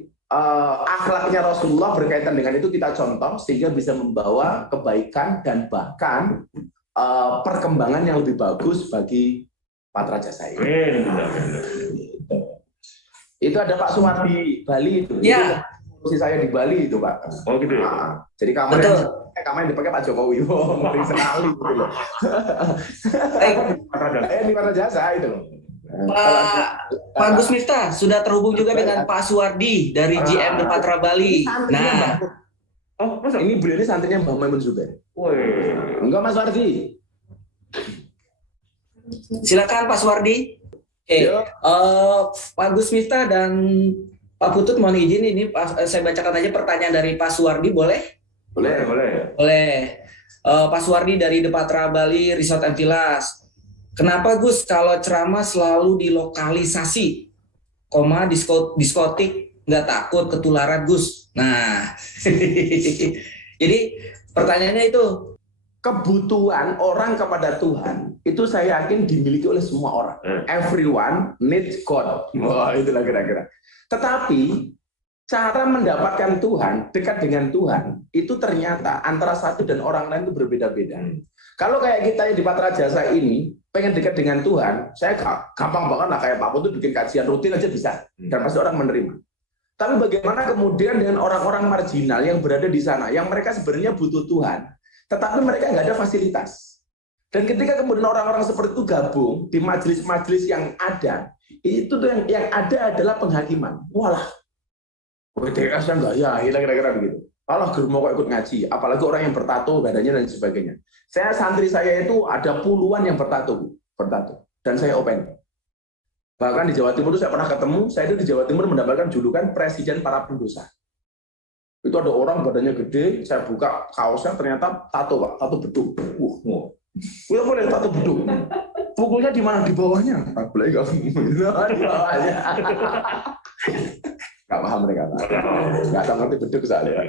akhlaknya Rasulullah berkaitan dengan itu kita contoh sehingga bisa membawa kebaikan dan bahkan perkembangan yang lebih bagus bagi Patra Jasa ini. Itu ada Pak Sumardi Bali itu. Ya. Kursi saya di Bali itu Pak. Oh gitu ya. Jadi kamarnya dipakai Pak Jokowi. Wow, ngeri sekali gitu loh. Di Patra Jasa itu. Pak Gus Miftah sudah terhubung juga dengan Pak Suwardi dari GM The Patra Bali. Nah, ini beliau ini santrinya Mbak Maimun Zubair. Enggak Mas Wardi. Silakan Pak Suwardi. Pak Gus Miftah dan Pak Putut mohon izin ini saya bacakan aja pertanyaan dari Pak Suwardi, boleh? Boleh. Pak Suwardi dari The Patra Bali Resort and Villas. Kenapa Gus kalau ceramah selalu dilokalisasi, diskotik nggak takut ketularan Gus? Nah, jadi pertanyaannya itu kebutuhan orang kepada Tuhan itu saya yakin dimiliki oleh semua orang. Everyone needs God. Wah, itulah kira-kira. Tetapi cara mendapatkan Tuhan, dekat dengan Tuhan, itu ternyata antara satu dan orang lain itu berbeda-beda. Kalau kayak kita yang di Patra Jasa ini pengen dekat dengan Tuhan, saya gampang banget lah kayak Pak Putut bikin kajian rutin aja bisa, dan pasti orang menerima. Tapi bagaimana kemudian dengan orang-orang marginal yang berada di sana, yang mereka sebenarnya butuh Tuhan, tetapi mereka nggak ada fasilitas. Dan ketika kemudian orang-orang seperti itu gabung di majelis-majelis yang ada, itu tuh yang ada adalah penghakiman. Walah, WTS-nya nggak ya, kira-kira begitu. Allah germo kok ikut ngaji, apalagi orang yang bertato badannya dan sebagainya. Santri saya itu ada puluhan yang bertato, dan saya open. Bahkan di Jawa Timur itu saya pernah ketemu, saya itu di Jawa Timur mendapatkan julukan presiden para pendosa. Itu ada orang badannya gede, saya buka kaosnya ternyata tato Pak, tato beduk. Kita boleh tato beduk. Pukulnya di mana? Di bawahnya. Boleh nggak? Di bawahnya. Nggak paham mereka. Nggak tahu ngerti beduk soalnya.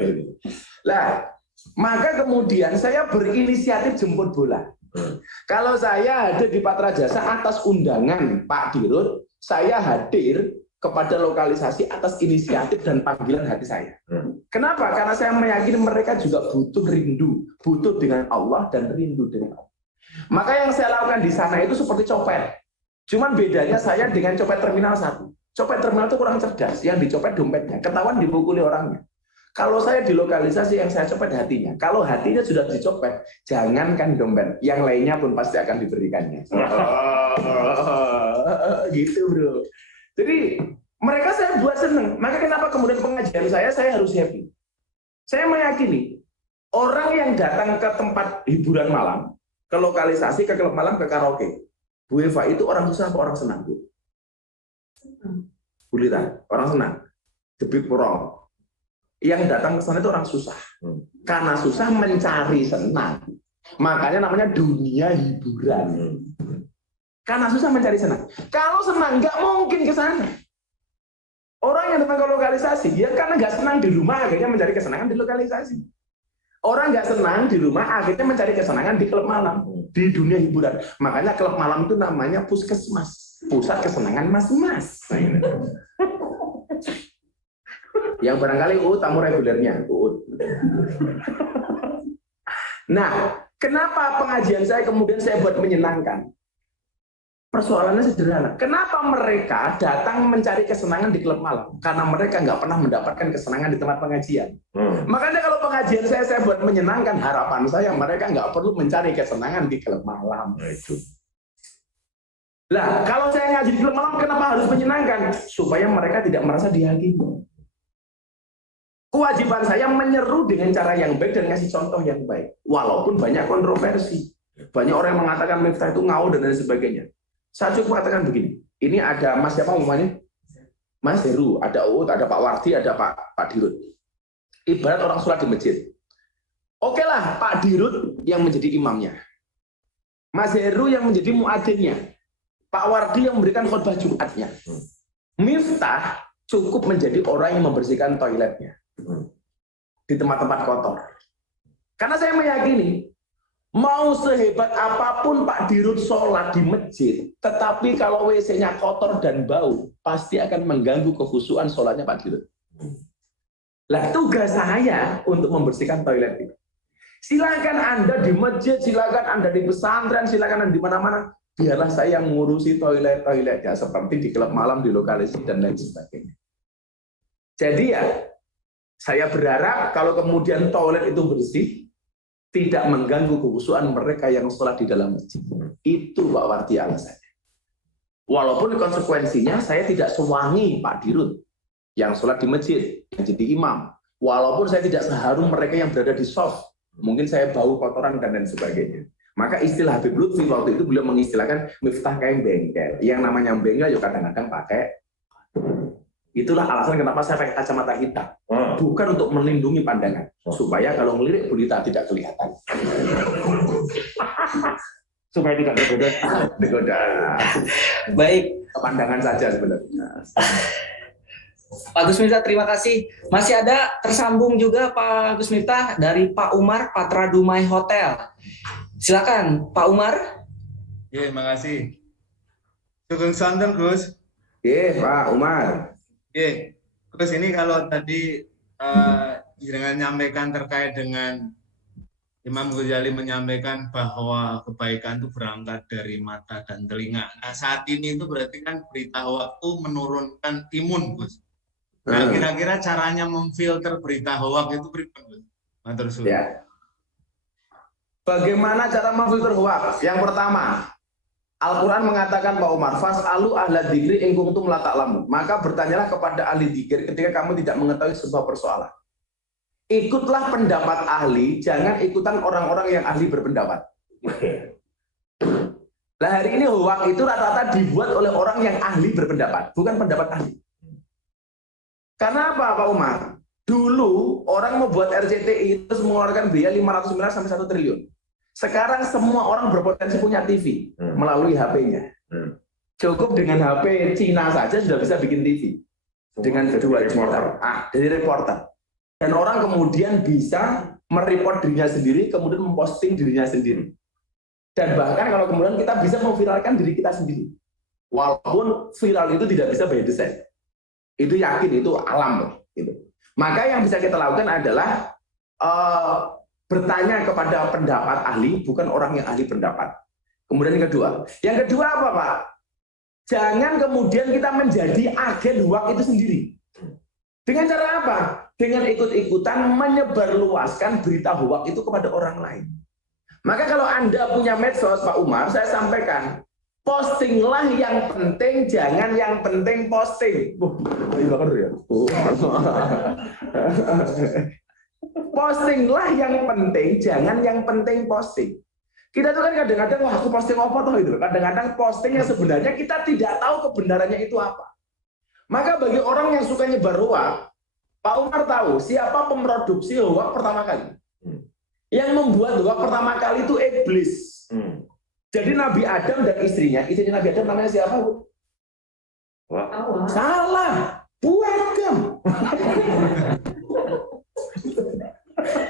Lah, maka kemudian saya berinisiatif jemput bola. Kalau saya hadir di Patra Jasa atas undangan Pak Dirut, saya hadir kepada lokalisasi atas inisiatif dan panggilan hati saya. Kenapa? Karena saya meyakini mereka juga butuh rindu, butuh dengan Allah dan rindu dengan Allah. Maka yang saya lakukan di sana itu seperti copet. Cuman bedanya saya dengan copet terminal 1. Copet terminal itu kurang cerdas, yang dicopet dompetnya, ketahuan dipukuli orangnya. Kalau saya di lokalisasi yang saya copet hatinya, kalau hatinya sudah dicopet, jangankan dompet, yang lainnya pun pasti akan diberikannya. Gitu bro. Jadi mereka saya buat seneng. Maka kenapa kemudian pengajian saya harus happy. Saya meyakini orang yang datang ke tempat hiburan malam, ke lokalisasi, ke klub malam, ke karaoke, Bu Eva itu orang susah apa orang senang, Bu? Bu Lita, orang senang. The big wrong. Yang datang ke sana itu orang susah. Karena susah mencari senang. Makanya namanya dunia hiburan. Karena susah mencari senang. Kalau senang, nggak mungkin ke sana. Orang yang datang ke lokalisasi, ya karena nggak senang di rumah, akhirnya mencari kesenangan di lokalisasi. Orang nggak senang di rumah, akhirnya mencari kesenangan di klub malam, di dunia hiburan. Makanya klub malam itu namanya puskesmas, pusat kesenangan mas-mas. Yang barangkali tamu regulernya, Nah, kenapa pengajian saya kemudian saya buat menyenangkan? Persoalannya sederhana. Kenapa mereka datang mencari kesenangan di klub malam? Karena mereka nggak pernah mendapatkan kesenangan di tempat pengajian. Makanya kalau pengajian saya buat menyenangkan, harapan saya mereka nggak perlu mencari kesenangan di klub malam. Lah, kalau saya ngaji di klub malam, kenapa harus menyenangkan? Supaya mereka tidak merasa dihakimi. Kewajiban saya menyeru dengan cara yang baik dan ngasih contoh yang baik. Walaupun banyak kontroversi. Banyak orang yang mengatakan Miftah itu ngawur dan lain sebagainya. Saya cukup katakan begini. Ini ada Mas siapa umumnya? Mas Heru, ada Uut, ada Pak Wardi, ada Pak Dirut. Ibarat orang sholat di masjid. Oke lah, Pak Dirut yang menjadi imamnya. Mas Heru yang menjadi muadzinnya. Pak Wardi yang memberikan khutbah Jumatnya. Miftah cukup menjadi orang yang membersihkan toiletnya di tempat-tempat kotor. Karena saya meyakini mau sehebat apapun Pak Dirut sholat di masjid, tetapi kalau WC-nya kotor dan bau, pasti akan mengganggu kekhusyuan sholatnya Pak Dirut. Lah tugas saya untuk membersihkan toilet itu. Silakan Anda di masjid, silakan Anda di pesantren, silakan Anda di mana-mana. Biarlah saya yang ngurusi toilet-toilet ya, seperti di klub malam, di lokalisasi dan lain sebagainya. Jadi ya, saya berharap kalau kemudian toilet itu bersih, tidak mengganggu kekhusyuan mereka yang sholat di dalam masjid. Itu Pak Wardi alasannya. Walaupun konsekuensinya saya tidak sewangi Pak Dirut yang sholat di masjid, yang jadi imam. Walaupun saya tidak seharum mereka yang berada di soft, mungkin saya bau kotoran dan lain sebagainya. Maka istilah Habib Lutfi waktu itu beliau mengistilahkan Miftah kayak bengkel. Yang namanya bengkel juga kadang-kadang pakai. Itulah alasan kenapa saya pakai kacamata hitam. Bukan untuk melindungi pandangan. Supaya kalau ngelirik gulita tidak kelihatan. Supaya tidak tergoda. Baik. Pandangan saja sebenarnya. Pak Gus Miftah, terima kasih. Masih ada tersambung juga Pak Gus Miftah dari Pak Umar, Patra Dumai Hotel. Silakan Pak Umar. Ya, terima kasih. Sugeng santen, Gus. Pak Umar. Gus, ini kalau tadi dengan menyampaikan terkait dengan Imam Ghazali menyampaikan bahwa kebaikan itu berangkat dari mata dan telinga. Nah, saat ini itu berarti kan berita hoax itu menurunkan imun, Gus. Nah, kira-kira caranya memfilter berita hoax itu berapa, Gus? Matur suwun. Ya. Bagaimana cara memfilter hoax? Yang pertama, Al-Quran mengatakan Pak Umar, fas'alu ahla dzikri in kuntum la ta'lamun. Maka bertanyalah kepada ahli dzikir ketika kamu tidak mengetahui sebuah persoalan. Ikutlah pendapat ahli, jangan ikutan orang-orang yang ahli berpendapat. Nah, hari ini hoax itu rata-rata dibuat oleh orang yang ahli berpendapat, bukan pendapat ahli. Karena apa Pak Umar? Dulu orang membuat RCTI itu mengeluarkan biaya 500 miliar sampai 1 triliun. Sekarang semua orang berpotensi punya TV melalui HP-nya. Cukup dengan HP Cina saja sudah bisa bikin TV. dengan dua juta. Dari reporter. Dan orang kemudian bisa mereport dirinya sendiri, kemudian memposting dirinya sendiri. Dan bahkan kalau kemudian kita bisa memviralkan diri kita sendiri. Walaupun viral itu tidak bisa by design. Itu yakin, itu alam. Gitu. Maka yang bisa kita lakukan adalah bertanya kepada pendapat ahli, bukan orang yang ahli pendapat. Kemudian yang kedua apa Pak? Jangan kemudian kita menjadi agen hoax itu sendiri. Dengan cara apa? Dengan ikut-ikutan menyebarluaskan berita hoax itu kepada orang lain. Maka kalau Anda punya medsos, Pak Umar, saya sampaikan, postinglah yang penting, jangan yang penting posting. Postinglah yang penting, jangan yang penting posting. Kita tuh kan kadang-kadang, wah aku posting apa tuh itu. Kadang-kadang posting yang sebenarnya kita tidak tahu kebenarannya itu apa. Maka bagi orang yang suka nyebar hoax, Pak Umar tahu siapa pemproduksi hoax pertama kali. Yang membuat hoax pertama kali itu iblis. Jadi Nabi Adam dan istrinya Nabi Adam namanya siapa, Bu? Salah, Bu Adam.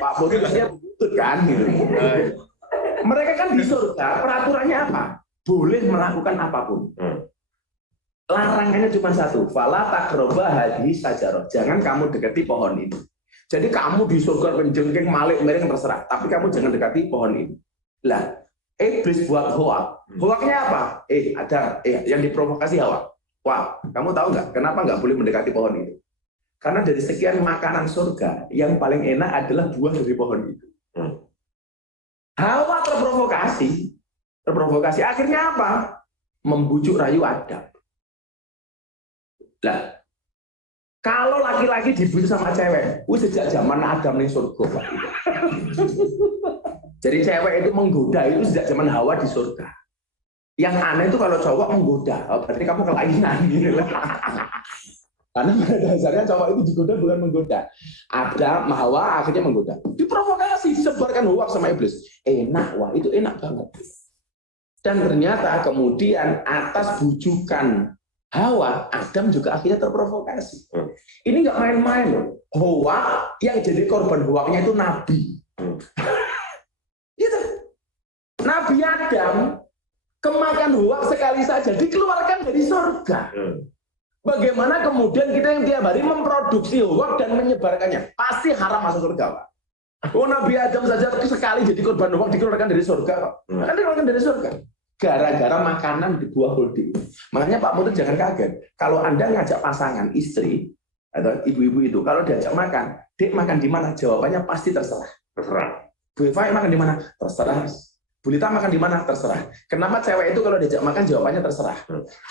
Pak Bogi dia butut kan gitu. Mereka kan di surga, peraturannya apa? Boleh melakukan apapun. Larangannya cuma satu, fala taqraba hadhihi syajarah. Jangan kamu dekati pohon itu. Jadi kamu di surga menjengking malik mereng terserah, tapi kamu jangan dekati pohon itu. Lah, iblis buat hoax. Hoaxnya apa? Ada yang diprovokasi Hawa. Wah, kamu tahu nggak kenapa nggak boleh mendekati pohon itu? Karena dari sekian makanan surga, yang paling enak adalah buah dari pohon itu. Hawa terprovokasi. Akhirnya apa? Membujuk rayu Adam. Nah, kalau laki-laki dibujuk sama cewek, sejak zaman Adam nih surga. Jadi cewek itu menggoda itu sejak zaman Hawa di surga. Yang aneh itu kalau cowok menggoda, berarti kamu kelainan gitu. Karena pada dasarnya cowok itu digoda bukan menggoda. Adam, Hawa akhirnya menggoda. Diprovokasi, disebarkan hoax sama iblis. Enak, wah itu enak banget. Dan ternyata kemudian atas bujukan Hawa, Adam juga akhirnya terprovokasi. Ini nggak main-main loh. Hoax yang jadi korban hoaxnya itu Nabi. Gitu. Nabi Adam kemakan hoax sekali saja dikeluarkan dari surga. Bagaimana kemudian kita yang tiap hari memproduksi hoax dan menyebarkannya? Pasti haram masuk surga, Pak. Oh, Nabi Adam saja sekali jadi korban hoax dikeluarkan dari surga, Pak. Kan dikeluarkan dari surga. Gara-gara makanan di buah holding. Makanya Pak Putut jangan kaget. Kalau Anda ngajak pasangan, istri, atau ibu-ibu itu, kalau diajak makan, Dek makan di mana? Jawabannya pasti terserah. Terserah. Bu Eva makan di mana? Terserah. Bu Lita makan di mana? Terserah. Kenapa cewek itu kalau diajak makan jawabannya terserah?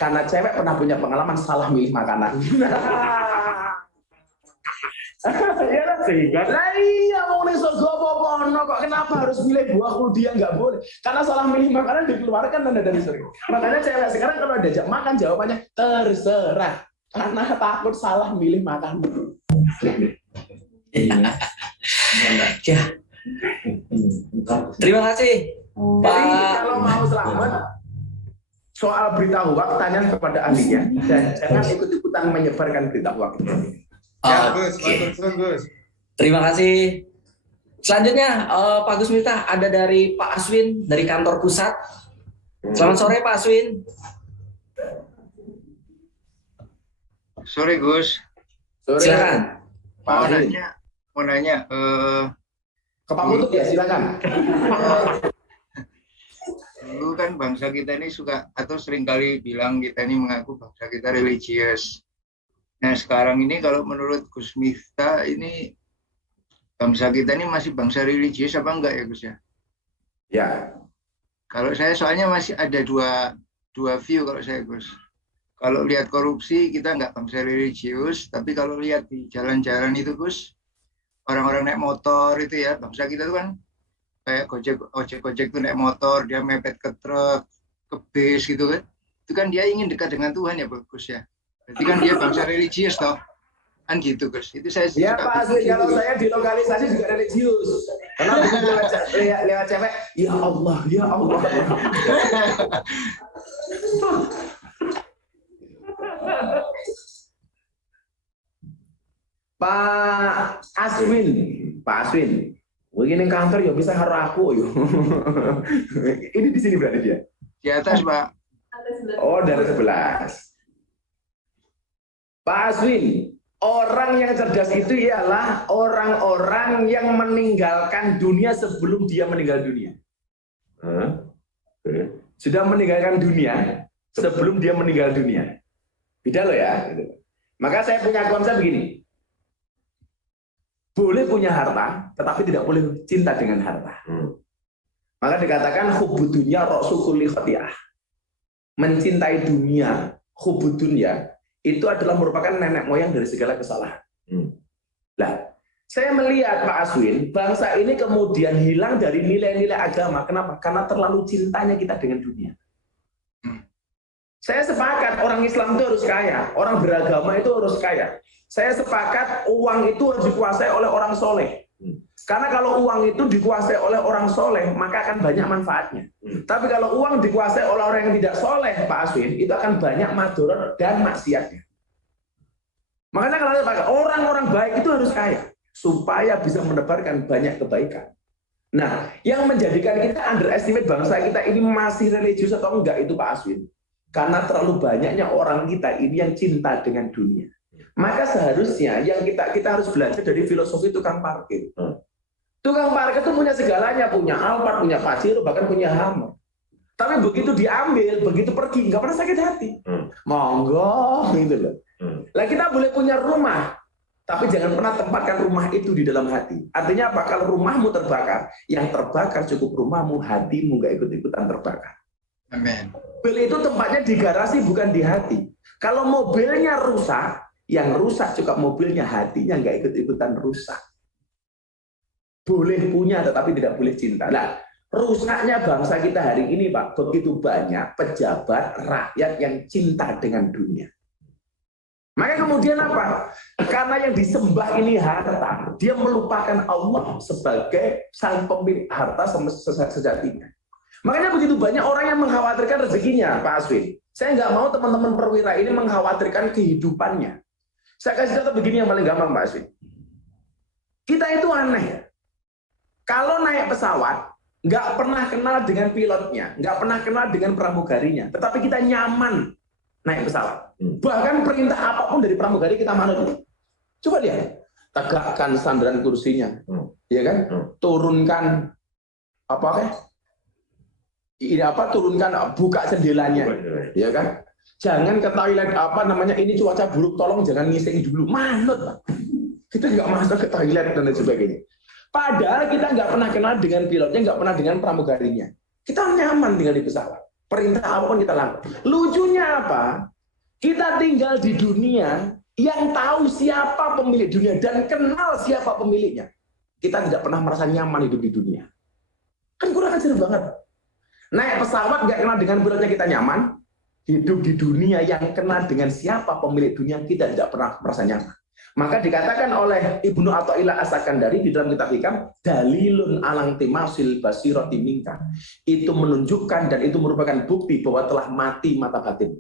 Karena cewek pernah punya pengalaman salah milih makanan. Ya sehingga iya mau nih surga apa kok kenapa harus milih buah kuldia nggak boleh? Karena salah milih makanan dikeluarkan Anda dari surga. Makanya cewek sekarang kalau diajak makan jawabannya terserah. Karena takut salah milih makanan. Ya. Terima kasih. Jadi kalau mau selamat soal berita hoax tanya kepada ahlinya dan jangan ikut-ikutan menyebarkan berita hoax. Ya, Gus. Terima kasih. Selanjutnya Pak Gus Miftah ada dari Pak Aswin dari kantor pusat. Selamat sore Pak Aswin. Sore Gus. Silakan. Mau nanya Ke Pak Putut ya silakan. Dulu kan bangsa kita ini suka atau seringkali bilang kita ini mengaku bangsa kita religius. Nah sekarang ini kalau menurut Gus Miftah ini bangsa kita ini masih bangsa religius apa enggak ya Gus ya? Ya. Kalau saya soalnya masih ada dua view kalau saya Gus. Kalau lihat korupsi kita nggak bangsa religius, tapi kalau lihat di jalan-jalan itu Gus, orang-orang naik motor itu ya, bangsa kita itu kan kayak ojek itu naik motor, dia mepet ke truk, ke bis gitu kan. Itu kan dia ingin dekat dengan Tuhan ya Gus ya. Berarti kan dia bangsa religius toh. Kan gitu Gus. Itu saya ya Pak Asli, kalau saya di lokalisasi juga religius. Karena lewat cewek, ya Allah, ya Allah. Pak Aswin, begini kantor ya bisa karo aku yo. Ini di sini berarti dia. Di atas, Pak. Oh, dari 11. Pak Aswin, orang yang cerdas itu ialah orang-orang yang meninggalkan dunia sebelum dia meninggal dunia. Sudah meninggalkan dunia sebelum dia meninggal dunia. Beda loh ya. Maka saya punya konsep begini. Boleh punya harta, tetapi tidak boleh cinta dengan harta. Maka dikatakan hubbud dunya ra'su kulli khati'ah. Mencintai dunia, hubbud dunya, itu adalah merupakan nenek moyang dari segala kesalahan. Nah, saya melihat Pak Aswin, bangsa ini kemudian hilang dari nilai-nilai agama. Kenapa? Karena terlalu cintanya kita dengan dunia. Saya sepakat orang Islam itu harus kaya, orang beragama itu harus kaya. Saya sepakat uang itu harus dikuasai oleh orang soleh. Karena kalau uang itu dikuasai oleh orang soleh, maka akan banyak manfaatnya. Tapi kalau uang dikuasai oleh orang yang tidak soleh, Pak Aswin, itu akan banyak madorot dan maksiatnya. Makanya kalau saya sepakat, orang-orang baik itu harus kaya, supaya bisa menebarkan banyak kebaikan. Nah, yang menjadikan kita underestimate bangsa kita ini masih religius atau enggak itu Pak Aswin. Karena terlalu banyaknya orang kita ini yang cinta dengan dunia. Maka seharusnya yang kita harus belajar dari filosofi tukang parkir. Tukang parkir itu punya segalanya, punya Alphard, punya Pajero, bahkan punya Hummer. Tapi begitu diambil, begitu pergi, nggak pernah sakit hati. Monggo, gitu loh. Lah kita boleh punya rumah, tapi jangan pernah tempatkan rumah itu di dalam hati. Artinya apa? Kalau rumahmu terbakar, yang terbakar cukup rumahmu, hatimu nggak ikut-ikutan terbakar. Amin. Mobil itu tempatnya di garasi, bukan di hati. Kalau mobilnya rusak, yang rusak juga mobilnya, hatinya nggak ikut-ikutan rusak. Boleh punya, tetapi tidak boleh cinta. Nah, rusaknya bangsa kita hari ini, Pak, begitu banyak pejabat rakyat yang cinta dengan dunia. Maka kemudian apa? Karena yang disembah ini harta, dia melupakan Allah sebagai sang pemilik harta sejatinya. Makanya begitu banyak orang yang mengkhawatirkan rezekinya, Pak Aswin. Saya nggak mau teman-teman perwira ini mengkhawatirkan kehidupannya. Saya kasih contoh begini yang paling gampang, Pak Aswin. Kita itu aneh. Kalau naik pesawat, nggak pernah kenal dengan pilotnya, nggak pernah kenal dengan pramugarinya, tetapi kita nyaman naik pesawat. Bahkan perintah apapun dari pramugari kita manut. Coba lihat, tegakkan sandaran kursinya, ya kan? Turunkan turunkan, buka jendelanya, ya kan? Jangan ke toilet ini cuaca buruk, tolong jangan ngising dulu, manut, Pak. Kita nggak masuk ke toilet dan lain sebagainya. Padahal kita nggak pernah kenal dengan pilotnya, nggak pernah dengan pramugarinya. Kita nyaman tinggal di pesawat. Perintah apapun kita lakukan. Lucunya apa? Kita tinggal di dunia yang tahu siapa pemilik dunia dan kenal siapa pemiliknya. Kita tidak pernah merasa nyaman hidup di dunia. Kan kurang ajar banget. Naik pesawat nggak kenal dengan pilotnya kita nyaman. Hidup di dunia yang kenal dengan siapa pemilik dunia kita tidak pernah merasa nyaman. Maka dikatakan oleh Ibnu Athaillah As-Sakandari di dalam kitab Hikam, dalilun alang timasil basirati minka. Itu menunjukkan dan itu merupakan bukti bahwa telah mati mata batin.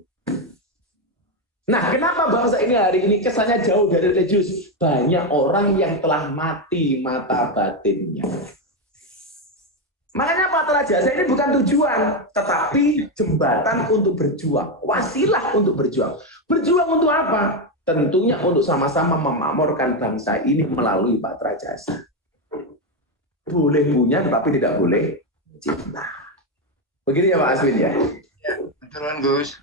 Nah, kenapa bangsa ini hari ini kesannya jauh dari religius? Banyak orang yang telah mati mata batinnya. Makanya Patra Jasa ini bukan tujuan, tetapi jembatan untuk berjuang, wasilah untuk berjuang. Berjuang untuk apa? Tentunya untuk sama-sama memakmurkan bangsa ini melalui Patra Jasa. Boleh punya, tetapi tidak boleh cinta. Begini ya Pak Aswin ya. Betulan Gus.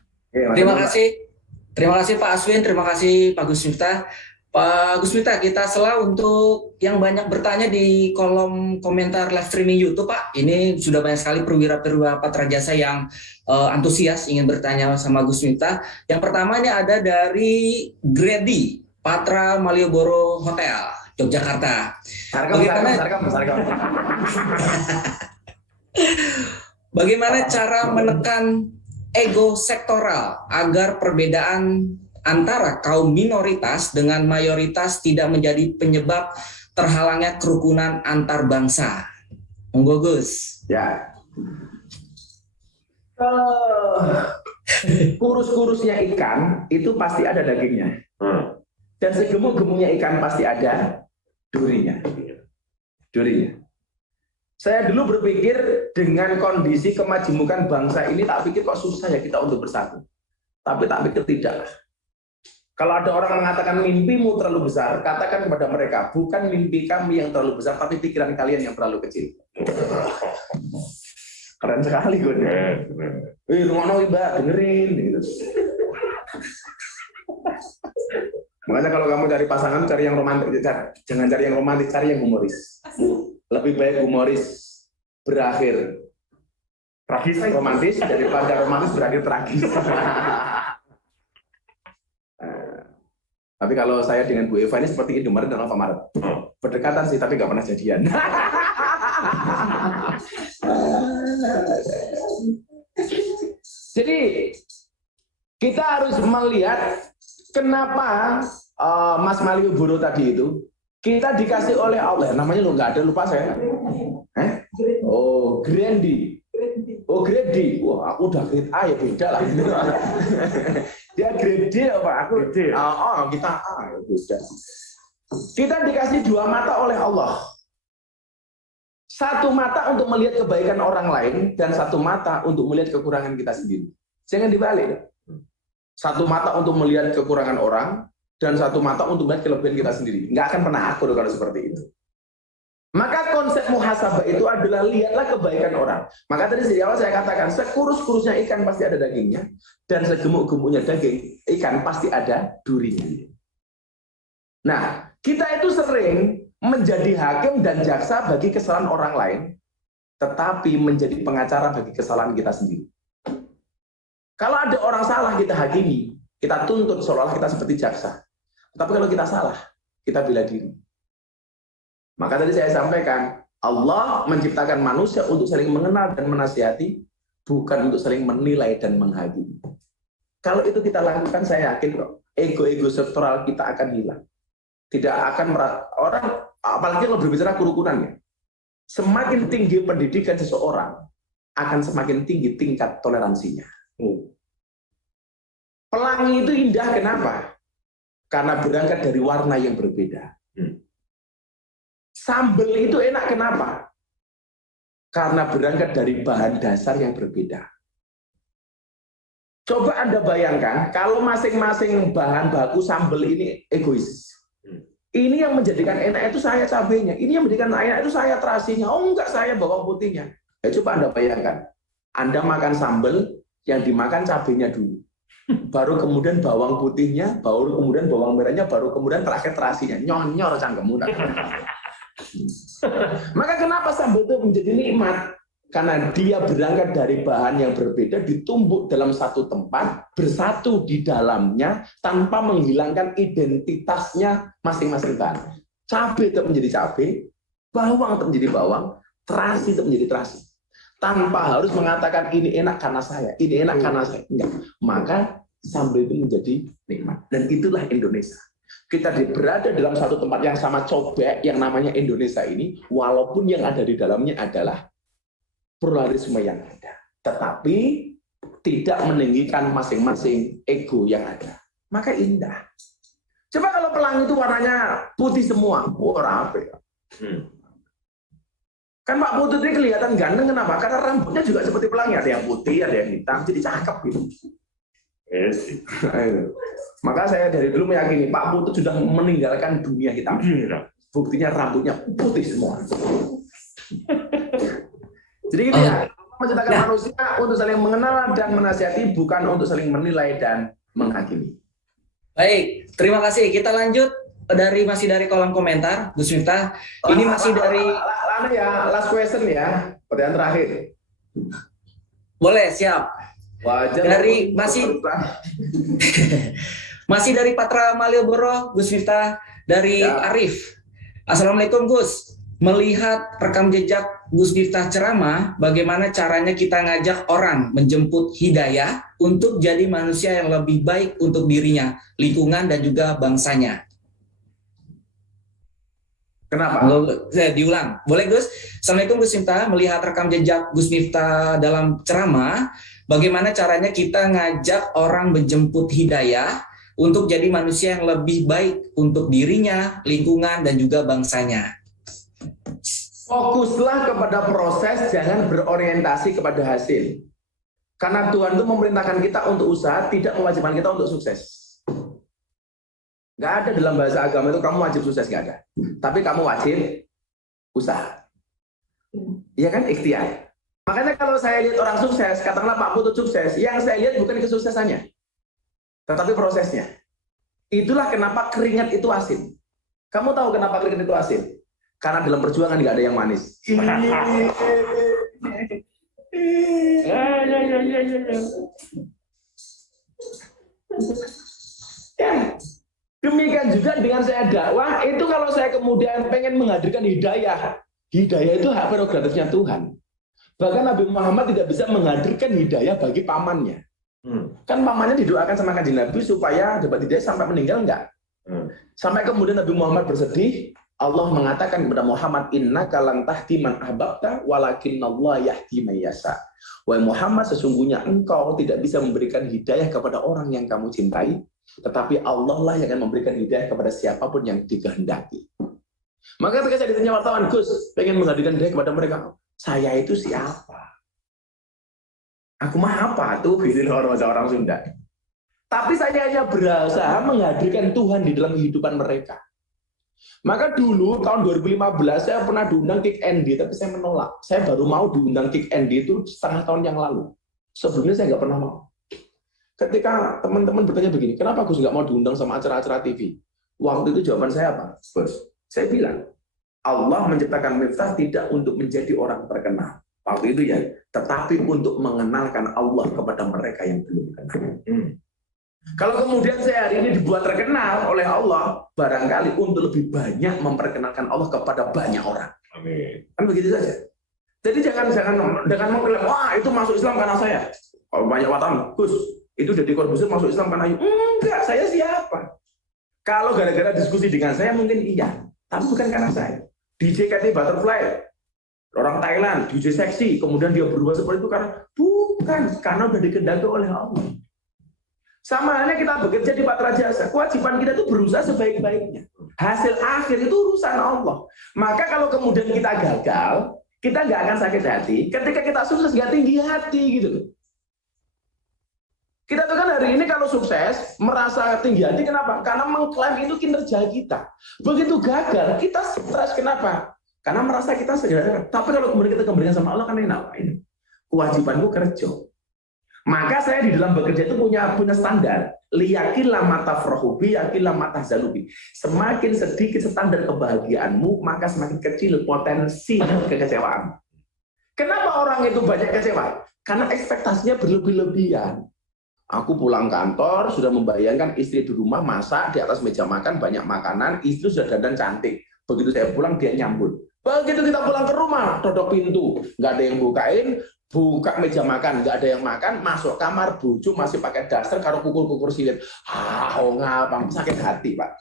Terima kasih Pak Aswin, terima kasih Pak Gus Miftah. Pak Gus Miftah, kita sela untuk yang banyak bertanya di kolom komentar live streaming YouTube, Pak. Ini sudah banyak sekali perwira-perwira Patra Jasa yang antusias ingin bertanya sama Gus Miftah. Yang pertama ini ada dari Grady, Patra Malioboro Hotel, Yogyakarta. Bagaimana cara menekan ego sektoral agar perbedaan antara kaum minoritas dengan mayoritas tidak menjadi penyebab terhalangnya kerukunan antar bangsa? Monggo Gus. Ya. Kurus-kurusnya ikan itu pasti ada dagingnya. Dan segemuk-gemuknya ikan pasti ada durinya. Durinya. Saya dulu berpikir dengan kondisi kemajemukan bangsa ini, tak pikir kok susah ya kita untuk bersatu. Tapi tak pikir tidak. Kalau ada orang mengatakan mimpimu terlalu besar, katakan kepada mereka, bukan mimpi kami yang terlalu besar, tapi pikiran kalian yang terlalu kecil. Keren sekali gue. Ngono Mbak, dengerin. Gitu. Makanya kalau kamu cari pasangan, cari yang romantis. Jangan cari yang romantis, cari yang humoris. Lebih baik humoris berakhir tragis romantis daripada romantis berakhir tragis. Tapi kalau saya dengan Bu Eva ini seperti Indomaret dan Alfamaret. Berdekatan sih, tapi nggak pernah jadian. Jadi kita harus melihat kenapa Mas Malioboro tadi itu kita dikasih oleh Allah, namanya lo nggak ada, lupa saya. Oh, Grandi. Oh, grade D. Wah, aku udah grade A ya beda lah. Dia grade D apa? Aku kita A ya beda. Kita dikasih dua mata oleh Allah. Satu mata untuk melihat kebaikan orang lain dan satu mata untuk melihat kekurangan kita sendiri. Jangan dibalik. Satu mata untuk melihat kekurangan orang dan satu mata untuk melihat kelebihan kita sendiri. Nggak akan pernah akur kalau seperti itu. Maka konsep muhasabah itu adalah lihatlah kebaikan orang. Maka tadi di awal saya katakan, sekurus-kurusnya ikan pasti ada dagingnya, dan segemuk-gemuknya daging ikan pasti ada durinya. Nah, kita itu sering menjadi hakim dan jaksa bagi kesalahan orang lain, tetapi menjadi pengacara bagi kesalahan kita sendiri. Kalau ada orang salah kita hakimi, kita tuntut seolah-olah kita seperti jaksa. Tapi kalau kita salah, kita bela diri. Maka tadi saya sampaikan, Allah menciptakan manusia untuk saling mengenal dan menasihati, bukan untuk saling menilai dan menghakimi. Kalau itu kita lakukan, saya yakin kok ego-ego sektoral kita akan hilang. Tidak akan orang, apalagi kalau berbicara kerukunan ya. Semakin tinggi pendidikan seseorang, akan semakin tinggi tingkat toleransinya. Pelangi itu indah, kenapa? Karena berangkat dari warna yang berbeda. Sambal itu enak, kenapa? Karena berangkat dari bahan dasar yang berbeda. Coba Anda bayangkan, kalau masing-masing bahan baku sambal ini egois. Ini yang menjadikan enak itu saya cabenya, ini yang menjadikan enak itu saya terasinya, oh enggak saya bawang putihnya. Ya, coba Anda bayangkan, Anda makan sambal, yang dimakan cabenya dulu. Baru kemudian bawang putihnya, baru kemudian bawang merahnya, baru kemudian terakhir terasinya. Nyonyor cangkemmu. Maka kenapa sambal itu menjadi nikmat? Karena dia berangkat dari bahan yang berbeda, ditumbuk dalam satu tempat, bersatu di dalamnya, tanpa menghilangkan identitasnya masing-masing bahan. Cabai itu menjadi cabai, bawang itu menjadi bawang, terasi itu menjadi terasi. Tanpa harus mengatakan ini enak karena saya, ini enak karena saya. Enggak. Maka sambal itu menjadi nikmat. Dan itulah Indonesia. Kita berada dalam satu tempat yang sama cobek yang namanya Indonesia ini, walaupun yang ada di dalamnya adalah pluralisme yang ada, tetapi tidak meninggikan masing-masing ego yang ada. Maka indah. Coba kalau pelangi itu warnanya putih semua, rapi. Kan Pak Putut ini kelihatan ganteng, kenapa? Karena rambutnya juga seperti pelangi, ada yang putih, ada yang hitam, jadi cakep gitu. Maka saya dari dulu meyakini Pak Putut sudah meninggalkan dunia hitam. Buktinya rambutnya putih semua. Jadi gitu ya, menciptakan manusia untuk saling mengenal dan menasihati, bukan untuk saling menilai dan menghakimi. Baik, terima kasih. Kita lanjut masih dari kolom komentar, Gus Miftah. Ini masih dari last question ya, pertanyaan terakhir. Boleh, siap. Wajar dari masih dari Patra Malioboro, Gus Miftah, dari Arif. Assalamualaikum Gus. Melihat rekam jejak Gus Miftah ceramah, bagaimana caranya kita ngajak orang menjemput hidayah untuk jadi manusia yang lebih baik untuk dirinya, lingkungan, dan juga bangsanya? Kenapa? Diulang. Boleh Gus? Assalamualaikum Gus Miftah. Melihat rekam jejak Gus Miftah dalam ceramah, bagaimana caranya kita ngajak orang menjemput hidayah untuk jadi manusia yang lebih baik untuk dirinya, lingkungan, dan juga bangsanya. Fokuslah kepada proses, jangan berorientasi kepada hasil. Karena Tuhan itu memerintahkan kita untuk usaha, tidak mewajibkan kita untuk sukses. Nggak ada dalam bahasa agama itu kamu wajib sukses, nggak ada. Tapi kamu wajib usaha. Iya kan, ikhtiar. Makanya kalau saya lihat orang sukses, katakanlah Pak Putut sukses, yang saya lihat bukan kesuksesannya, tetapi prosesnya. Itulah kenapa keringat itu asin. Kamu tahu kenapa keringat itu asin? Karena dalam perjuangan nggak ada yang manis. Ya, demikian juga dengan saya dakwah, itu kalau saya kemudian pengen menghadirkan hidayah, hidayah itu hak prerogatifnya Tuhan. Bahkan Nabi Muhammad tidak bisa menghadirkan hidayah bagi pamannya. Kan pamannya didoakan sama kanjeng Nabi supaya dapat hidayah sampai meninggal enggak? Sampai kemudian Nabi Muhammad bersedih, Allah mengatakan kepada Muhammad, innaka lan tahdi man ahbabta walakinnallaha yahdi may yasha. Wahai Muhammad, sesungguhnya engkau tidak bisa memberikan hidayah kepada orang yang kamu cintai, tetapi Allah lah yang akan memberikan hidayah kepada siapapun yang dikehendaki. Maka ketika saya ditanya wartawan, Gus, pengen menghadirkan hidayah kepada mereka, saya itu siapa? Aku mah apa tuh? Gitu orang Sunda. Tapi saya hanya berusaha menghadirkan Tuhan di dalam kehidupan mereka. Maka dulu tahun 2015 saya pernah diundang Kick Andy, tapi saya menolak. Saya baru mau diundang Kick Andy itu setengah tahun yang lalu. Sebelumnya saya nggak pernah mau. Ketika teman-teman bertanya begini, kenapa Gus nggak mau diundang sama acara-acara TV? Waktu itu jawaban saya apa? Bos, saya bilang, Allah menciptakan Miftah tidak untuk menjadi orang terkenal. Waktu itu ya, tetapi untuk mengenalkan Allah kepada mereka yang belum kenal. Kalau kemudian saya hari ini dibuat terkenal oleh Allah, barangkali untuk lebih banyak memperkenalkan Allah kepada banyak orang. Amin. Kan begitu saja. Jadi jangan mengklaim, wah itu masuk Islam karena saya. Kalau banyak wartawan, Gus, itu Deddy Corbuzier masuk Islam karena enggak, saya siapa? Kalau gara-gara diskusi dengan saya mungkin iya, tapi bukan karena saya. DJ KT Butterfly, orang Thailand, DJ seksi, kemudian dia berubah seperti itu karena udah dikehendaki oleh Allah. Sama halnya kita bekerja di Patra Jasa, kewajiban kita itu berusaha sebaik-baiknya. Hasil akhir itu urusan Allah. Maka kalau kemudian kita gagal, kita nggak akan sakit hati. Ketika kita sukses nggak tinggi hati gitu loh. Kita tuh kan hari ini kalau sukses merasa tinggi hati, kenapa? Karena mengklaim itu kinerja kita. Begitu gagal, kita stres, kenapa? Karena merasa kita segera. Tapi kalau kemudian kita kembalikan sama Allah, kan enak. Ini kewajibanku kerja. Maka saya di dalam bekerja itu punya standar. Liyakinlah mata frohubi, yakinlah mata zalubi. Semakin sedikit standar kebahagiaanmu, maka semakin kecil potensi kekecewaan. Kenapa orang itu banyak kecewa? Karena ekspektasinya berlebih-lebihan. Aku pulang kantor, sudah membayangkan istri di rumah masak, di atas meja makan banyak makanan, istri sudah dandan cantik. Begitu saya pulang, dia nyambut. Begitu kita pulang ke rumah, dodok pintu, nggak ada yang bukain, buka meja makan, nggak ada yang makan, masuk kamar, bojo masih pakai daster, karo kukur-kukur silit. Ngapang, sakit hati, Pak.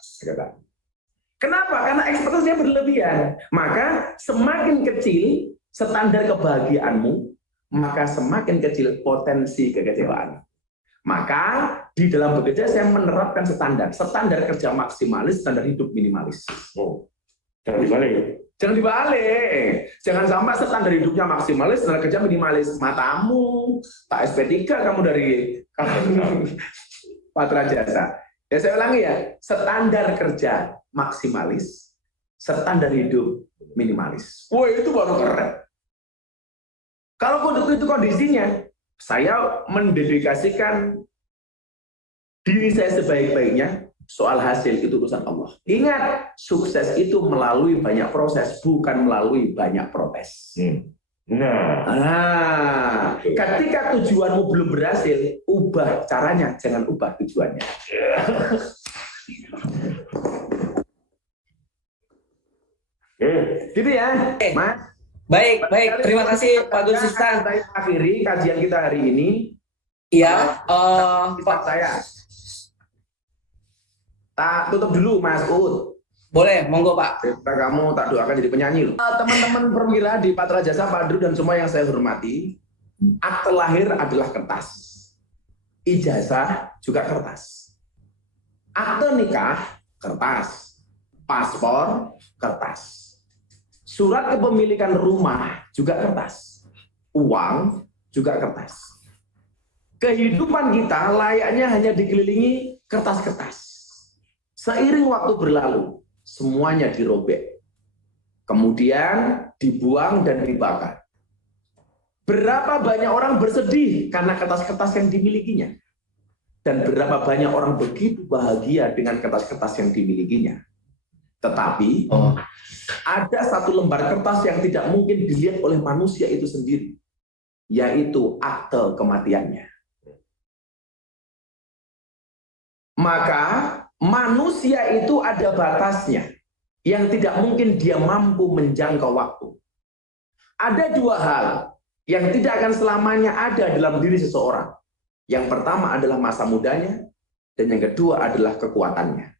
Kenapa? Karena ekspektasinya berlebihan. Maka semakin kecil standar kebahagiaanmu, maka semakin kecil potensi kekecewaan. Maka di dalam bekerja saya menerapkan standar kerja maksimalis, standar hidup minimalis. Jangan dibalik. Jangan dibalik. Jangan sampai standar hidupnya maksimalis, standar kerja minimalis. Matamu, tak SP3 kamu dari Patra Jasa. Ya saya ulangi ya, standar kerja maksimalis, standar hidup minimalis. Wah itu baru keren. Kalau itu kondisinya, saya mendedikasikan diri saya sebaik-baiknya, soal hasil itu urusan Allah. Ingat, sukses itu melalui banyak proses, bukan melalui banyak protes. Nah, ketika tujuanmu belum berhasil, ubah caranya, jangan ubah tujuannya. Gitu ya, Mas. Baik. Terima kasih Pak Gus Sistan. Saya akhiri kajian kita hari ini. Iya, Pak saya. Tak tutup dulu, Mas Ud. boleh, monggo Pak. Kamu tak doakan jadi penyanyi loh. Teman-teman perwira di Patra Jasa, Pak Dru dan semua yang saya hormati, akte lahir adalah kertas. Ijazah juga kertas. Akte nikah, kertas. Paspor, kertas. Surat kepemilikan rumah, juga kertas. Uang, juga kertas. Kehidupan kita layaknya hanya dikelilingi kertas-kertas. Seiring waktu berlalu, semuanya dirobek. Kemudian dibuang dan dibakar. Berapa banyak orang bersedih karena kertas-kertas yang dimilikinya. Dan berapa banyak orang begitu bahagia dengan kertas-kertas yang dimilikinya. Tetapi ada satu lembar kertas yang tidak mungkin dilihat oleh manusia itu sendiri, yaitu akte kematiannya. Maka manusia itu ada batasnya, yang tidak mungkin dia mampu menjangkau waktu. Ada dua hal yang tidak akan selamanya ada dalam diri seseorang. Yang pertama adalah masa mudanya, dan yang kedua adalah kekuatannya.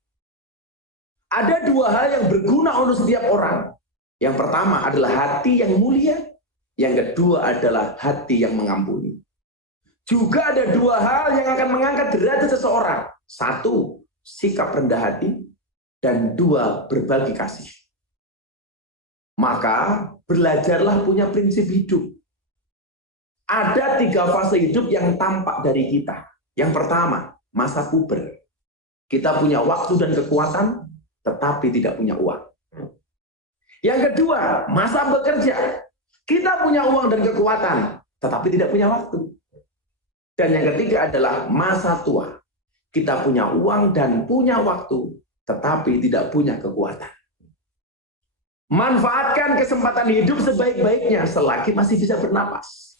Ada dua hal yang berguna untuk setiap orang. Yang pertama adalah hati yang mulia, yang kedua adalah hati yang mengampuni. Juga ada dua hal yang akan mengangkat derajat seseorang. Satu, sikap rendah hati, dan dua, berbagi kasih. Maka belajarlah punya prinsip hidup. Ada 3 fase hidup yang tampak dari kita. Yang pertama, masa puber. Kita punya waktu dan kekuatan, tetapi tidak punya uang. Yang kedua, masa bekerja. Kita punya uang dan kekuatan, tetapi tidak punya waktu. Dan yang ketiga adalah masa tua. Kita punya uang dan punya waktu, tetapi tidak punya kekuatan. Manfaatkan kesempatan hidup sebaik-baiknya selagi masih bisa bernapas.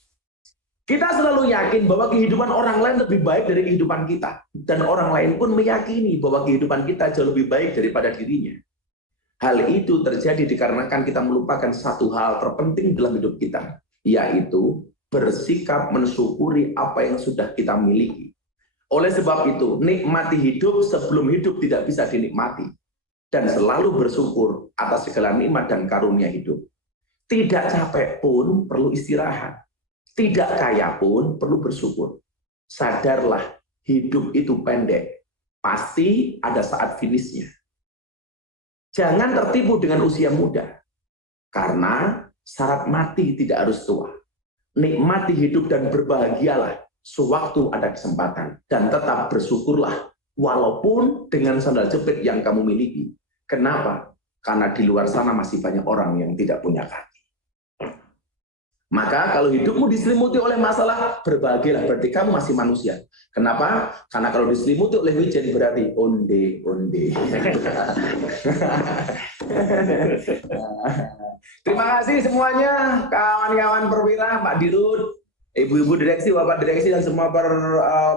Kita selalu yakin bahwa kehidupan orang lain lebih baik dari kehidupan kita. Dan orang lain pun meyakini bahwa kehidupan kita jauh lebih baik daripada dirinya. Hal itu terjadi dikarenakan kita melupakan satu hal terpenting dalam hidup kita, yaitu bersikap mensyukuri apa yang sudah kita miliki. Oleh sebab itu, nikmati hidup sebelum hidup tidak bisa dinikmati. Dan selalu bersyukur atas segala nikmat dan karunia hidup. Tidak capek pun perlu istirahat. Tidak kaya pun perlu bersyukur. Sadarlah, hidup itu pendek. Pasti ada saat finishnya. Jangan tertipu dengan usia muda. Karena syarat mati tidak harus tua. Nikmati hidup dan berbahagialah sewaktu ada kesempatan. Dan tetap bersyukurlah walaupun dengan sandal jepit yang kamu miliki. Kenapa? Karena di luar sana masih banyak orang yang tidak punya kaki. Maka kalau hidupmu diselimuti oleh masalah, berbahagialah, berarti kamu masih manusia. Kenapa? Karena kalau diselimuti oleh wijen berarti onde. Terima kasih semuanya, kawan-kawan perwira, Pak Dirut, ibu-ibu direksi, bapak direksi, dan semua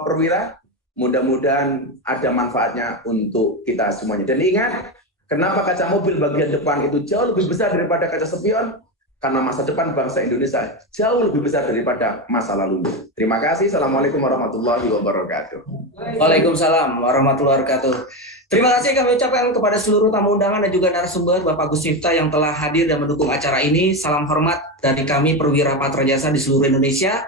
perwira. Mudah-mudahan ada manfaatnya untuk kita semuanya. Dan ingat, kenapa kaca mobil bagian depan itu jauh lebih besar daripada kaca spion? Karena masa depan bangsa Indonesia jauh lebih besar daripada masa lalunya. Terima kasih. Assalamualaikum warahmatullahi wabarakatuh. Waalaikumsalam warahmatullahi wabarakatuh. Terima kasih kami ucapkan kepada seluruh tamu undangan dan juga narasumber Bapak Gus Miftah yang telah hadir dan mendukung acara ini. Salam hormat dari kami Perwira Patra Jasa di seluruh Indonesia.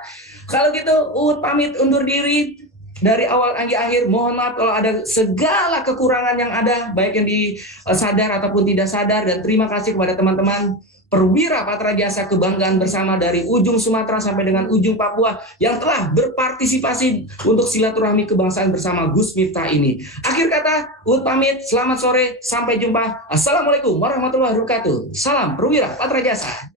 Kalau gitu, Uut pamit undur diri. Dari awal hingga akhir, mohon maaf kalau ada segala kekurangan yang ada, baik yang disadar ataupun tidak sadar. Dan terima kasih kepada teman-teman Perwira Patra Jasa kebanggaan bersama dari ujung Sumatera sampai dengan ujung Papua yang telah berpartisipasi untuk silaturahmi kebangsaan bersama Gus Miftah ini. Akhir kata, Uut pamit, selamat sore, sampai jumpa. Assalamualaikum warahmatullahi wabarakatuh. Salam Perwira Patra Jasa.